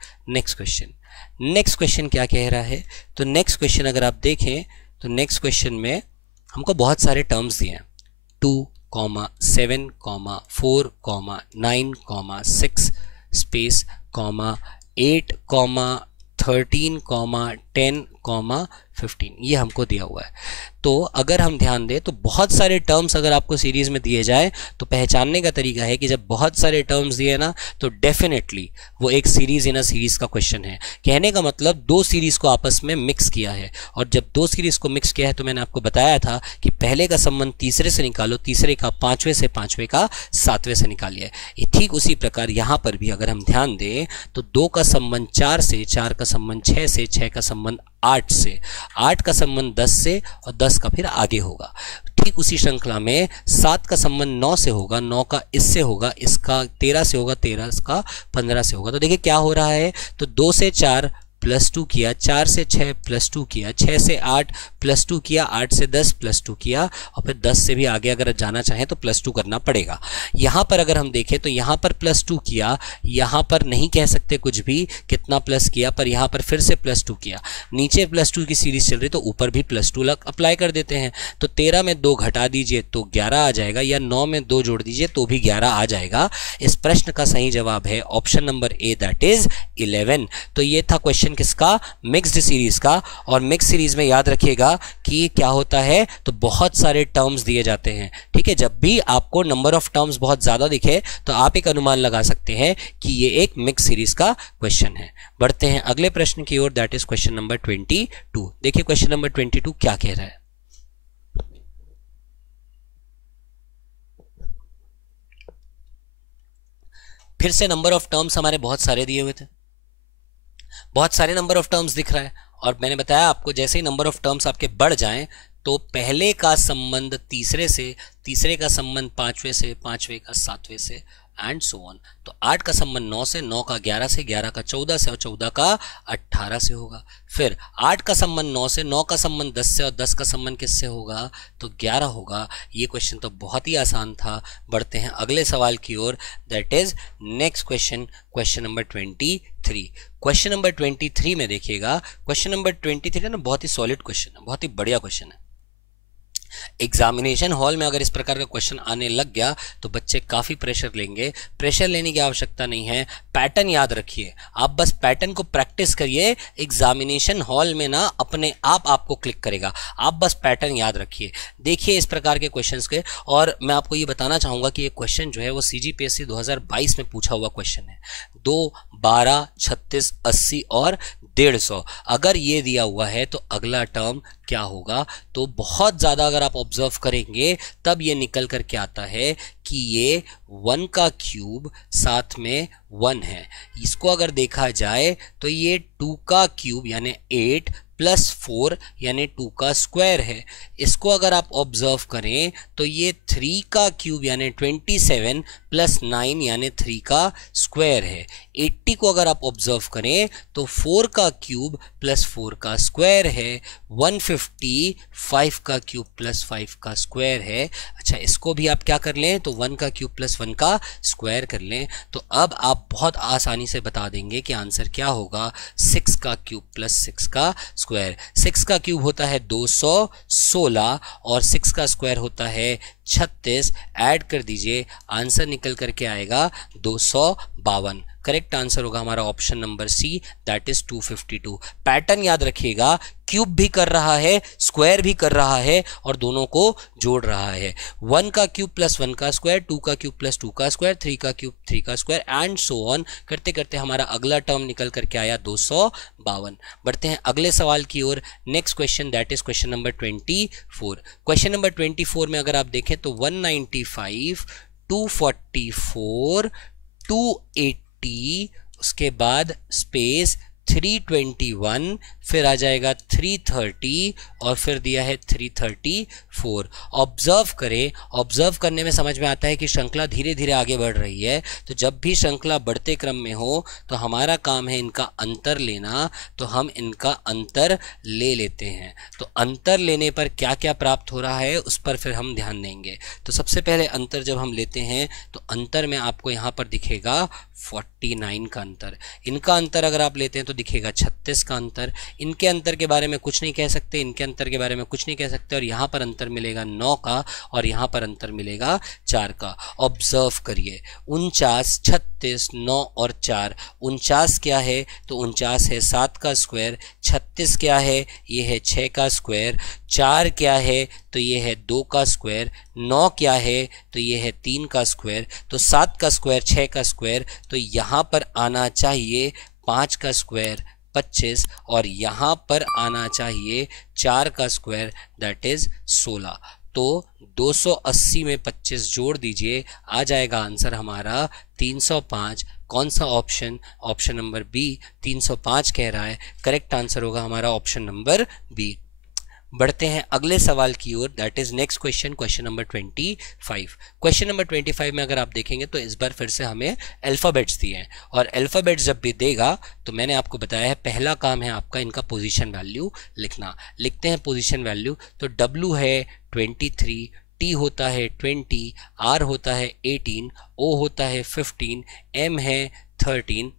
नेक्स्ट क्वेश्चन क्या कह रहा है? तो नेक्स्ट क्वेश्चन अगर आप देखें तो नेक्स्ट क्वेश्चन में हमको बहुत सारे टर्म्स दिए हैं, 2, 7, 4, 9, 6 स्पेस 8, 13, 10, 15 ये हमको दिया हुआ है। तो अगर हम ध्यान दें तो बहुत सारे टर्म्स अगर आपको सीरीज में दिए जाए तो पहचानने का तरीका है कि जब बहुत सारे टर्म्स दिए ना तो डेफिनेटली वो एक सीरीज इन अ सीरीज का क्वेश्चन है। कहने का मतलब 2 सीरीज को आपस में मिक्स किया है, और जब 2 सीरीज को मिक्स किया है तो मैंने आपको बताया था कि पहले का संबंध तीसरे से निकालो, तीसरे का पांचवें से, पांचवें का सातवें से निकालिए। ठीक उसी प्रकार यहाँ पर भी अगर हम ध्यान दें तो 2 का संबंध 4 से, 4 का संबंध 6 से, 6 का संबंध 8 से, 8 का संबंध 10 से, और 10 का फिर आगे होगा। ठीक उसी श्रृंखला में 7 का संबंध 9 से होगा, 9 का इससे होगा, इसका 13 से होगा, 13 का 15 से होगा। तो देखिए क्या हो रहा है? तो 2 से 4 प्लस 2 किया, 4 से 6 प्लस 2 किया, 6 से 8 प्लस 2 किया, 8 से 10 प्लस 2 किया, और फिर 10 से भी आगे अगर जाना चाहें तो प्लस 2 करना पड़ेगा। यहाँ पर अगर हम देखें तो यहाँ पर प्लस 2 किया, यहाँ पर नहीं कह सकते कुछ भी कितना प्लस किया, पर यहाँ पर फिर से प्लस 2 किया, नीचे प्लस 2 की सीरीज चल रही तो ऊपर भी प्लस 2 अप्लाई कर देते हैं। तो 13 में 2 घटा दीजिए तो 11 आ जाएगा, या 9 में 2 जोड़ दीजिए तो भी 11 आ जाएगा। इस प्रश्न का सही जवाब है option number A, that is 11। तो ये था क्वेश्चन किसका, मिक्स्ड सीरीज का। और मिक्स सीरीज में याद रखिएगा कि क्या होता है, तो बहुत सारे टर्म्स दिए जाते हैं, ठीक है। जब भी आपको नंबर ऑफ टर्म्स बहुत ज्यादा दिखे तो आप एक अनुमान लगा सकते हैं कि ये एक मिक्स सीरीज का क्वेश्चन है। बढ़ते हैं अगले प्रश्न की ओर, दैट इज क्वेश्चन नंबर 22। देखिए क्वेश्चन नंबर 22 क्या कह रहा है। फिर से नंबर ऑफ टर्म्स हमारे बहुत सारे दिए हुए थे, बहुत सारे नंबर ऑफ टर्म्स दिख रहा है, और मैंने बताया आपको जैसे ही नंबर ऑफ टर्म्स आपके बढ़ जाएं तो पहले का संबंध तीसरे से, तीसरे का संबंध पांचवें से, पांचवें का सातवें से, एंड सो ऑन। तो 8 का संबंध 9 से, 9 का 11 से, 11 का 14 से, और 14 का 18 से होगा। फिर 8 का संबंध 9 से, 9 का संबंध 10 से, और 10 का संबंध किससे होगा, तो 11 होगा। ये क्वेश्चन तो बहुत ही आसान था। बढ़ते हैं अगले सवाल की ओर, that is next question, question number 23। Question number 23 में देखिएगा, क्वेश्चन नंबर 23 ना बहुत ही सॉलिड क्वेश्चन है, बहुत ही बढ़िया क्वेश्चन है। एग्जामिनेशन हॉल में अगर इस प्रकार का क्वेश्चन आने लग गया तो बच्चे काफी प्रेशर लेंगे। प्रेशर लेने की आवश्यकता नहीं है, पैटर्न याद रखिए, आप बस पैटर्न को प्रैक्टिस करिए। एग्जामिनेशन हॉल में ना अपने आप आपको क्लिक करेगा, आप बस पैटर्न याद रखिए। देखिए इस प्रकार के क्वेश्चंस के, और मैं आपको ये बताना चाहूंगा कि ये क्वेश्चन जो है वो CGPSC 2022 में पूछा हुआ क्वेश्चन है। 2, 12, 36, 80 और 150 अगर ये दिया हुआ है तो अगला टर्म क्या होगा। तो बहुत ज्यादा अगर आप ऑब्जर्व करेंगे तब ये निकल कर के आता है कि ये 1 का क्यूब साथ में 1 है। इसको अगर देखा जाए तो ये 2 का क्यूब यानी 8 प्लस 4 यानी 2 का स्क्वायर है। इसको अगर आप ऑब्जर्व करें तो ये 3 का क्यूब यानी 27 प्लस 9 यानी 3 का स्क्वायर है। 80 को अगर आप ऑब्जर्व करें तो 4 का क्यूब प्लस 4 का स्क्वायर है। 150 5 का क्यूब प्लस 5 का स्क्वायर है। अच्छा, इसको भी आप क्या कर लें तो 1 का क्यूब प्लस 1 का स्क्वायर कर लें, तो अब आप बहुत आसानी से बता देंगे कि आंसर क्या होगा। 6 का क्यूब प्लस 6 का स्क्वायर। 6 का क्यूब होता है 216 और 6 का स्क्वायर होता है 36। ऐड कर दीजिए, आंसर निकल करके आएगा 252। करेक्ट आंसर होगा हमारा option number C, that is 252। Pattern याद रखिएगा, क्यूब भी कर रहा है, स्क्वायर भी कर रहा है और दोनों को जोड़ रहा है। 1 का क्यूब प्लस 1 का स्क्वायर, 2 का क्यूब प्लस 2 का स्क्वायर, 3 का क्यूब 3 का स्क्वायर एंड सो ऑन करते करते हमारा अगला टर्म निकल करके आया 252। बढ़ते हैं अगले सवाल की ओर। Next question that is question number 24। Question number 24 में अगर आप देखें तो 195, 244, 280, उसके बाद स्पेस 321, फिर आ जाएगा 330 और फिर दिया है 334। ऑब्जर्व करें, ऑब्जर्व करने में समझ में आता है कि श्रृंखला धीरे धीरे आगे बढ़ रही है। तो जब भी श्रृंखला बढ़ते क्रम में हो तो हमारा काम है इनका अंतर लेना, तो हम इनका अंतर ले लेते हैं। तो अंतर लेने पर क्या क्या प्राप्त हो रहा है उस पर फिर हम ध्यान देंगे। तो सबसे पहले अंतर जब हम लेते हैं तो अंतर में आपको यहाँ पर दिखेगा 49 का अंतर। इनका अंतर अगर आप लेते हैं तो दिखेगा 36 का अंतर। इनके अंतर के बारे में कुछ नहीं कह सकते, इनके अंतर के बारे में कुछ नहीं कह सकते, और यहाँ पर अंतर मिलेगा 9 का और यहाँ पर अंतर मिलेगा 4 का। ऑब्जर्व करिए, 49, 36, 9 और 4। 49 क्या है तो 49 है 7 का स्क्वायर। 36 क्या है, ये है 6 का स्क्वायर। 4 क्या है तो ये है 2 का स्क्वायर। 9 क्या है तो ये है 3 का स्क्वायर। तो 7 का स्क्वायर, 6 का स्क्वायर, तो यहाँ पर आना चाहिए 5 का स्क्वायर 25 और यहाँ पर आना चाहिए 4 का स्क्वायर दैट इज 16। तो 280 में 25 जोड़ दीजिए, आ जाएगा आंसर हमारा 305। कौन सा ऑप्शन, ऑप्शन नंबर बी 305 कह रहा है। करेक्ट आंसर होगा हमारा ऑप्शन नंबर बी। बढ़ते हैं अगले सवाल की ओर, that is next question, question number 25। Question number 25 में अगर आप देखेंगे तो इस बार फिर से हमें अल्फाबेट्स दिए हैं, और अल्फाबेट्स जब भी देगा तो मैंने आपको बताया है पहला काम है आपका इनका पोजीशन वैल्यू लिखना। लिखते हैं पोजीशन वैल्यू, तो W है 23, T होता है 20, R होता है 18, O होता है 15, M है 13,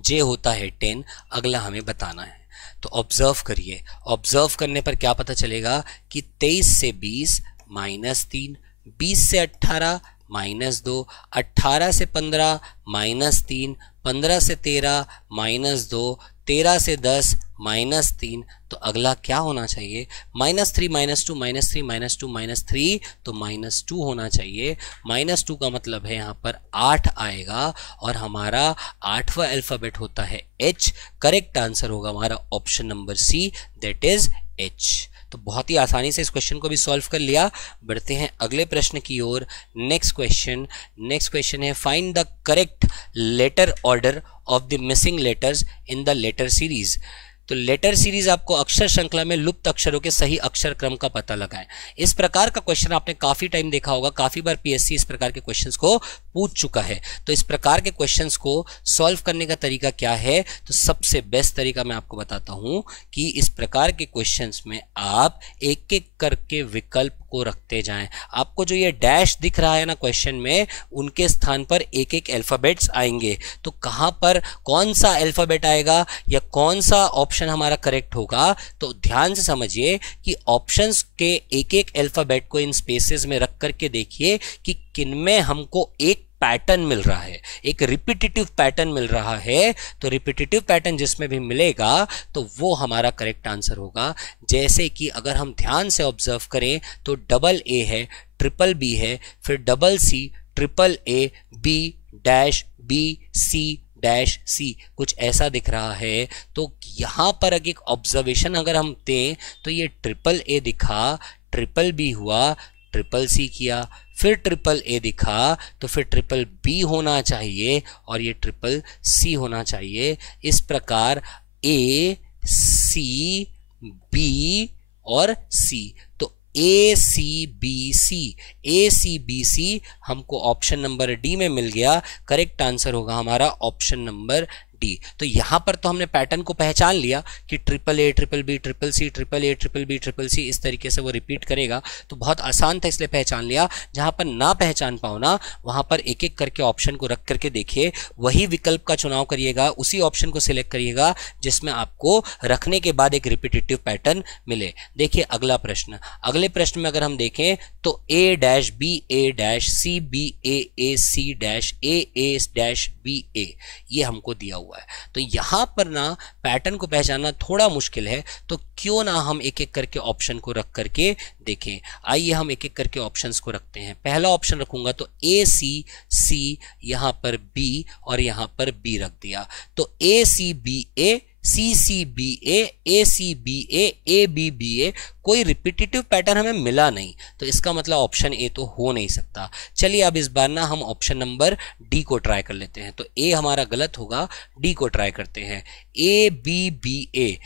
J होता है 10। अगला हमें बताना है, तो ऑब्जर्व करिए। ऑब्जर्व करने पर क्या पता चलेगा कि 23 से 20 -3, 20 से 18 -2, 18 से 15 -3, 15 से 13 -2, 13 से 10 -3। तो अगला क्या होना चाहिए? -3 -2 -3 -2 -3, तो -2 होना चाहिए। -2 का मतलब है यहाँ पर 8 आएगा, और हमारा 8वां अल्फाबेट होता है H। करेक्ट आंसर होगा हमारा option number C, that is H। तो बहुत ही आसानी से इस क्वेश्चन को भी सॉल्व कर लिया। बढ़ते हैं अगले प्रश्न की ओर। नेक्स्ट क्वेश्चन है, find the correct letter order of the missing letters in the letter series. तो लेटर सीरीज आपको अक्षर श्रृंखला में लुप्त अक्षरों के सही अक्षर क्रम का पता लगाएं। इस प्रकार का क्वेश्चन आपने काफी टाइम देखा होगा, काफी बार पीएससी इस प्रकार के क्वेश्चंस को पूछ चुका है। तो इस प्रकार के क्वेश्चंस को सॉल्व करने का तरीका क्या है? तो सबसे बेस्ट तरीका मैं आपको बताता हूं कि इस प्रकार के क्वेश्चंस में आप एक एक करके विकल्प को रखते जाएं। आपको जो ये डैश दिख रहा है ना क्वेश्चन में, उनके स्थान पर एक एक अल्फाबेट्स आएंगे। तो कहां पर कौन सा अल्फाबेट आएगा या कौन सा ऑप्शन हमारा करेक्ट होगा, तो ध्यान से समझिए कि ऑप्शंस के एक एक अल्फाबेट को इन स्पेसेस में रख करके देखिए कि किनमें हमको एक पैटर्न मिल रहा है, एक रिपीटेटिव पैटर्न मिल रहा है। तो रिपीटेटिव पैटर्न जिसमें भी मिलेगा तो वो हमारा करेक्ट आंसर होगा। जैसे कि अगर हम ध्यान से ऑब्जर्व करें तो AA है, BBB है, फिर CC, AAA, B-C, कुछ ऐसा दिख रहा है। तो यहाँ पर अगर एक ऑब्जर्वेशन अगर हम दें तो ये AAA दिखा, BBB हुआ, CCC किया, फिर AAA दिखा, तो फिर BBB होना चाहिए और ये CCC होना चाहिए। इस प्रकार A, C, B और C, तो ACBC हमको ऑप्शन नंबर D में मिल गया। करेक्ट आंसर होगा हमारा ऑप्शन नंबर D। तो यहां पर तो हमने पैटर्न को पहचान लिया कि AAA, BBB, CC, AAA, BBB, CC, इस तरीके से वो रिपीट करेगा। तो बहुत आसान था इसलिए पहचान लिया। जहां पर ना पहचान पाओ ना, वहां पर एक एक करके ऑप्शन को रख करके देखिए, वही विकल्प का चुनाव करिएगा, उसी ऑप्शन को सिलेक्ट करिएगा जिसमें आपको रखने के बाद एक रिपीटेटिव पैटर्न मिले। देखिए अगला प्रश्न। अगले प्रश्न में अगर हम देखें तो A-BA-CBAAC-AA-BA ये हमको दिया हुआ है। तो यहां पर ना पैटर्न को पहचानना थोड़ा मुश्किल है, तो क्यों ना हम एक एक करके ऑप्शन को रख करके देखें। आइए हम एक एक करके ऑप्शंस को रखते हैं। पहला ऑप्शन रखूंगा तो ACC, यहां पर B और यहां पर B रख दिया। तो ACBA, CCBA, ACBA, ABBA, कोई रिपीटेटिव पैटर्न हमें मिला नहीं, तो इसका मतलब ऑप्शन ए तो हो नहीं सकता। चलिए अब इस बार ना हम ऑप्शन नंबर डी को ट्राई कर लेते हैं। तो ए हमारा गलत होगा, डी को ट्राई करते हैं। ABBA,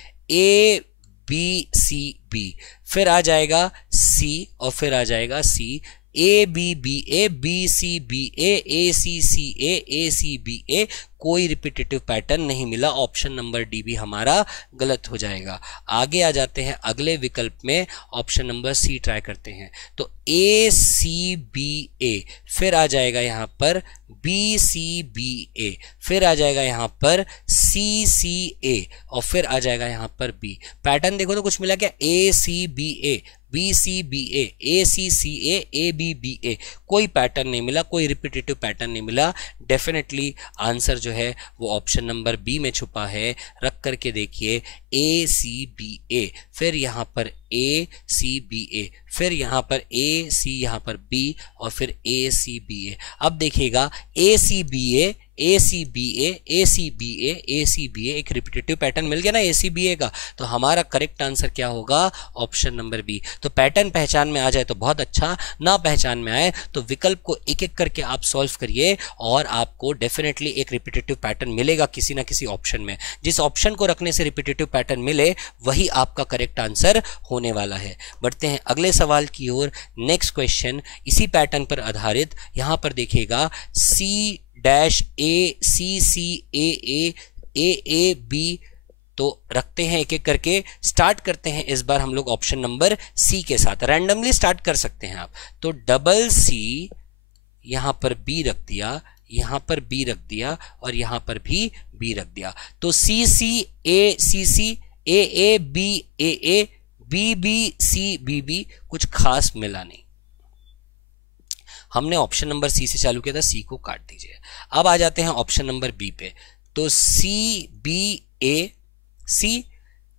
ABCB, फिर आ जाएगा C और फिर आ जाएगा C, ABBA, BCBA, ACCA, ACBA, कोई रिपीटेटिव पैटर्न नहीं मिला। ऑप्शन नंबर डी भी हमारा गलत हो जाएगा। आगे आ जाते हैं अगले विकल्प में, ऑप्शन नंबर सी ट्राई करते हैं। तो ACBA, फिर आ जाएगा यहाँ पर BCBA, फिर आ जाएगा यहाँ पर CCA और फिर आ जाएगा यहाँ पर B। पैटर्न देखो तो कुछ मिला क्या? ACBA, BCBA, ACCA, ABBA, कोई पैटर्न नहीं मिला, कोई रिपीटेटिव पैटर्न नहीं मिला। डेफिनेटली आंसर जो है वो ऑप्शन नंबर बी में छुपा है। रख करके देखिए ACBA, फिर यहाँ पर ACBA, फिर यहाँ पर AC, यहाँ पर B और फिर ACBA। अब देखिएगा ACBA, ACBA, एक रिपीटेटिव पैटर्न मिल गया ना ACBA का, तो हमारा करेक्ट आंसर क्या होगा, ऑप्शन नंबर बी। तो पैटर्न पहचान में आ जाए तो बहुत अच्छा, ना पहचान में आए तो विकल्प को एक एक करके आप सॉल्व करिए और आपको डेफिनेटली एक रिपीटेटिव पैटर्न मिलेगा किसी ना किसी ऑप्शन में। जिस ऑप्शन को रखने से रिपीटेटिव पैटर्न मिले वही आपका करेक्ट आंसर होने वाला है। बढ़ते हैं अगले सवाल की ओर। नेक्स्ट क्वेश्चन इसी पैटर्न पर आधारित, यहां पर देखिएगा C-A-C-C-A-A-A-A-B, तो रखते हैं एक एक करके, स्टार्ट करते हैं इस बार हम लोग ऑप्शन नंबर सी के साथ। रैंडमली स्टार्ट कर सकते हैं आप, तो डबल सी, यहां पर बी रख दिया, यहां पर बी रख दिया और यहां पर भी बी रख दिया। तो C C A C C, A A B A A, B B C B B, कुछ खास मिला नहीं। हमने ऑप्शन नंबर सी से चालू किया था, सी को काट दीजिए। अब आ जाते हैं ऑप्शन नंबर बी पे, तो सी B A C,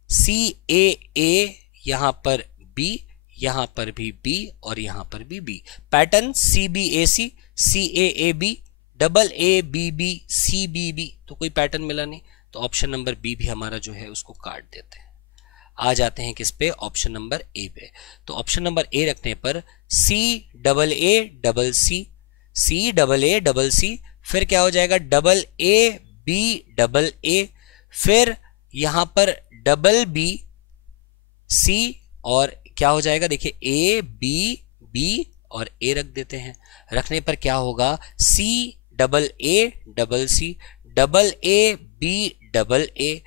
C A ए, यहां पर बी, यहां पर भी बी और यहां पर भी B. Pattern C B A C, C A A B, double A B B, C B B, तो कोई पैटर्न मिला नहीं, तो ऑप्शन नंबर बी भी हमारा जो है उसको काट देते हैं। आ जाते हैं किस पे, ऑप्शन नंबर ए पे। तो ऑप्शन नंबर ए रखने पर C double A double C, C double A double C, फिर क्या हो जाएगा, double A B double A, फिर यहां पर डबल बी सी, और क्या हो जाएगा, देखिए ए बी बी और ए रख देते हैं। रखने पर क्या होगा, C double A double C, double A B double A,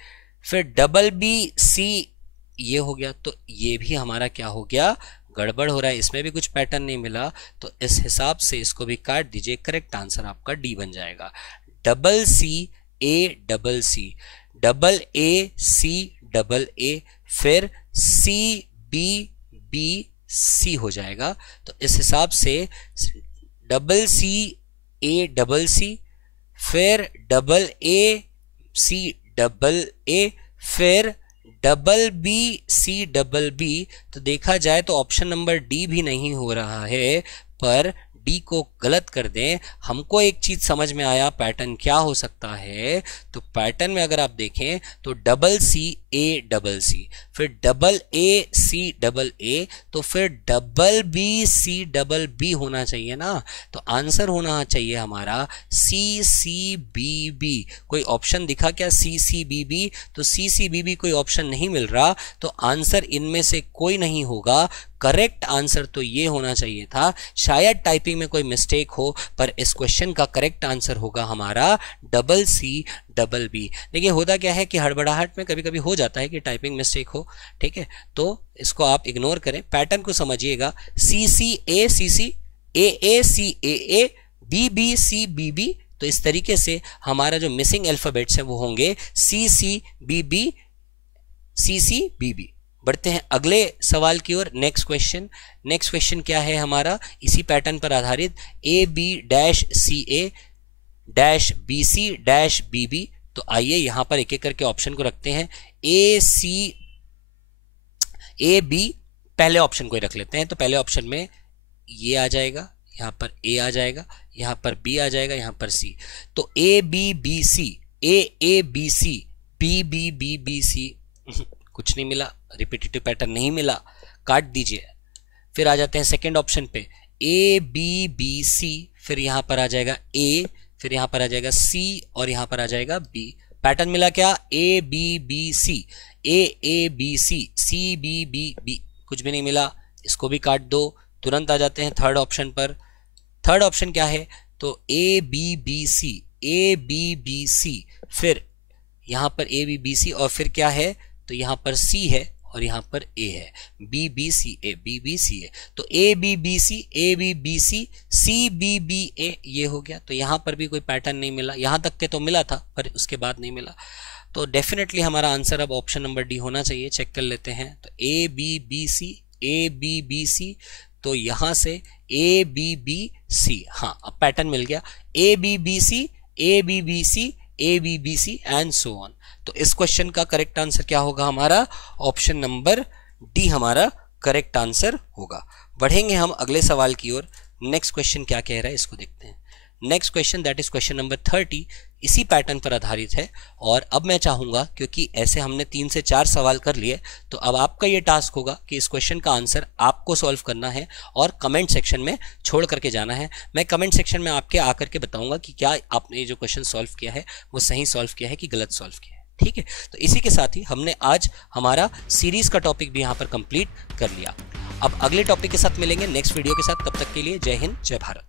फिर डबल बी सी, ये हो गया। तो ये भी हमारा क्या हो गया, गड़बड़ हो रहा है, इसमें भी कुछ पैटर्न नहीं मिला, तो इस हिसाब से इसको भी काट दीजिए। करेक्ट आंसर आपका डी बन जाएगा, double C A double C, double A C double A, फिर सी बी बी सी हो जाएगा। तो इस हिसाब से double C A double C, फिर double A C double A, फिर double B C double B. तो देखा जाए तो ऑप्शन नंबर डी भी नहीं हो रहा है, पर डी को गलत कर दें। हमको एक चीज समझ में आया, पैटर्न क्या हो सकता है। तो पैटर्न में अगर आप देखें तो double C A double C, फिर double A C double A, तो फिर double B C double B होना चाहिए ना। तो आंसर होना चाहिए हमारा सी सी बी बी। कोई ऑप्शन दिखा क्या सी सी बी बी? तो सी सी बी बी कोई ऑप्शन नहीं मिल रहा, तो आंसर इनमें से कोई नहीं होगा। करेक्ट आंसर तो ये होना चाहिए था। शायद टाइपिंग में कोई मिस्टेक हो, पर इस क्वेश्चन का करेक्ट आंसर होगा हमारा डबल सी डबल बी। देखिए होता क्या है कि हड़बड़ाहट में कभी कभी हो जाता है कि टाइपिंग मिस्टेक हो, ठीक है, तो इसको आप इग्नोर करें, पैटर्न को समझिएगा। C C A C C, A C A, B B C B B. तो इस तरीके से हमारा जो मिसिंग अल्फाबेट्स हैं वो होंगे सी C B B, C C B B. बढ़ते हैं अगले सवाल की ओर। नेक्स्ट क्वेश्चन क्या है हमारा, इसी पैटर्न पर आधारित, A B dash C A dash B C dash B B. तो आइए यहां पर एक एक करके ऑप्शन को रखते हैं। ए सी ए बी, पहले ऑप्शन को ही रख लेते हैं। तो पहले ऑप्शन में ये आ जाएगा, यहां पर ए आ जाएगा, यहां पर बी आ जाएगा, यहां पर सी। तो A B B C, A B C, B B B B C, कुछ नहीं मिला, रिपीटेटिव पैटर्न नहीं मिला, काट दीजिए। फिर आ जाते हैं सेकंड ऑप्शन पे, ए बी बी सी, फिर यहां पर आ जाएगा ए, फिर यहां पर आ जाएगा सी और यहां पर आ जाएगा बी। पैटर्न मिला क्या, A B B C, A B C, C B B B, कुछ भी नहीं मिला, इसको भी काट दो। तुरंत आ जाते हैं थर्ड ऑप्शन पर। थर्ड ऑप्शन क्या है, तो A B B C, A B B C, फिर यहां पर ए बी बी सी और फिर क्या है, तो यहां पर सी है और यहां पर ए है, B B C A, B B C A. तो A B B C, A B B C, C B B A, ये हो गया। तो यहां पर भी कोई पैटर्न नहीं मिला, यहां तक के तो मिला था पर उसके बाद नहीं मिला। तो डेफिनेटली हमारा आंसर अब ऑप्शन नंबर डी होना चाहिए। चेक कर लेते हैं। तो A B B C, A B B C, तो यहां से ए बी बी सी, हाँ अब पैटर्न मिल गया, A B B C, A B B C, A B B C and so on. तो इस क्वेश्चन का करेक्ट आंसर क्या होगा हमारा, ऑप्शन नंबर डी हमारा करेक्ट आंसर होगा। बढ़ेंगे हम अगले सवाल की ओर। नेक्स्ट क्वेश्चन क्या कह रहा है इसको देखते हैं। Next question that is question number 30 इसी पैटर्न पर आधारित है। और अब मैं चाहूँगा, क्योंकि ऐसे हमने 3 से 4 सवाल कर लिए, तो अब आपका ये टास्क होगा कि इस क्वेश्चन का आंसर आपको सॉल्व करना है और कमेंट सेक्शन में छोड़ करके जाना है। मैं कमेंट सेक्शन में आपके आकर के बताऊंगा कि क्या आपने जो क्वेश्चन सॉल्व किया है वो सही सॉल्व किया है कि गलत सॉल्व किया है। ठीक है, तो इसी के साथ ही हमने आज हमारा सीरीज का टॉपिक भी यहाँ पर कंप्लीट कर लिया। अब अगले टॉपिक के साथ मिलेंगे नेक्स्ट वीडियो के साथ। तब तक के लिए जय हिंद, जय भारत।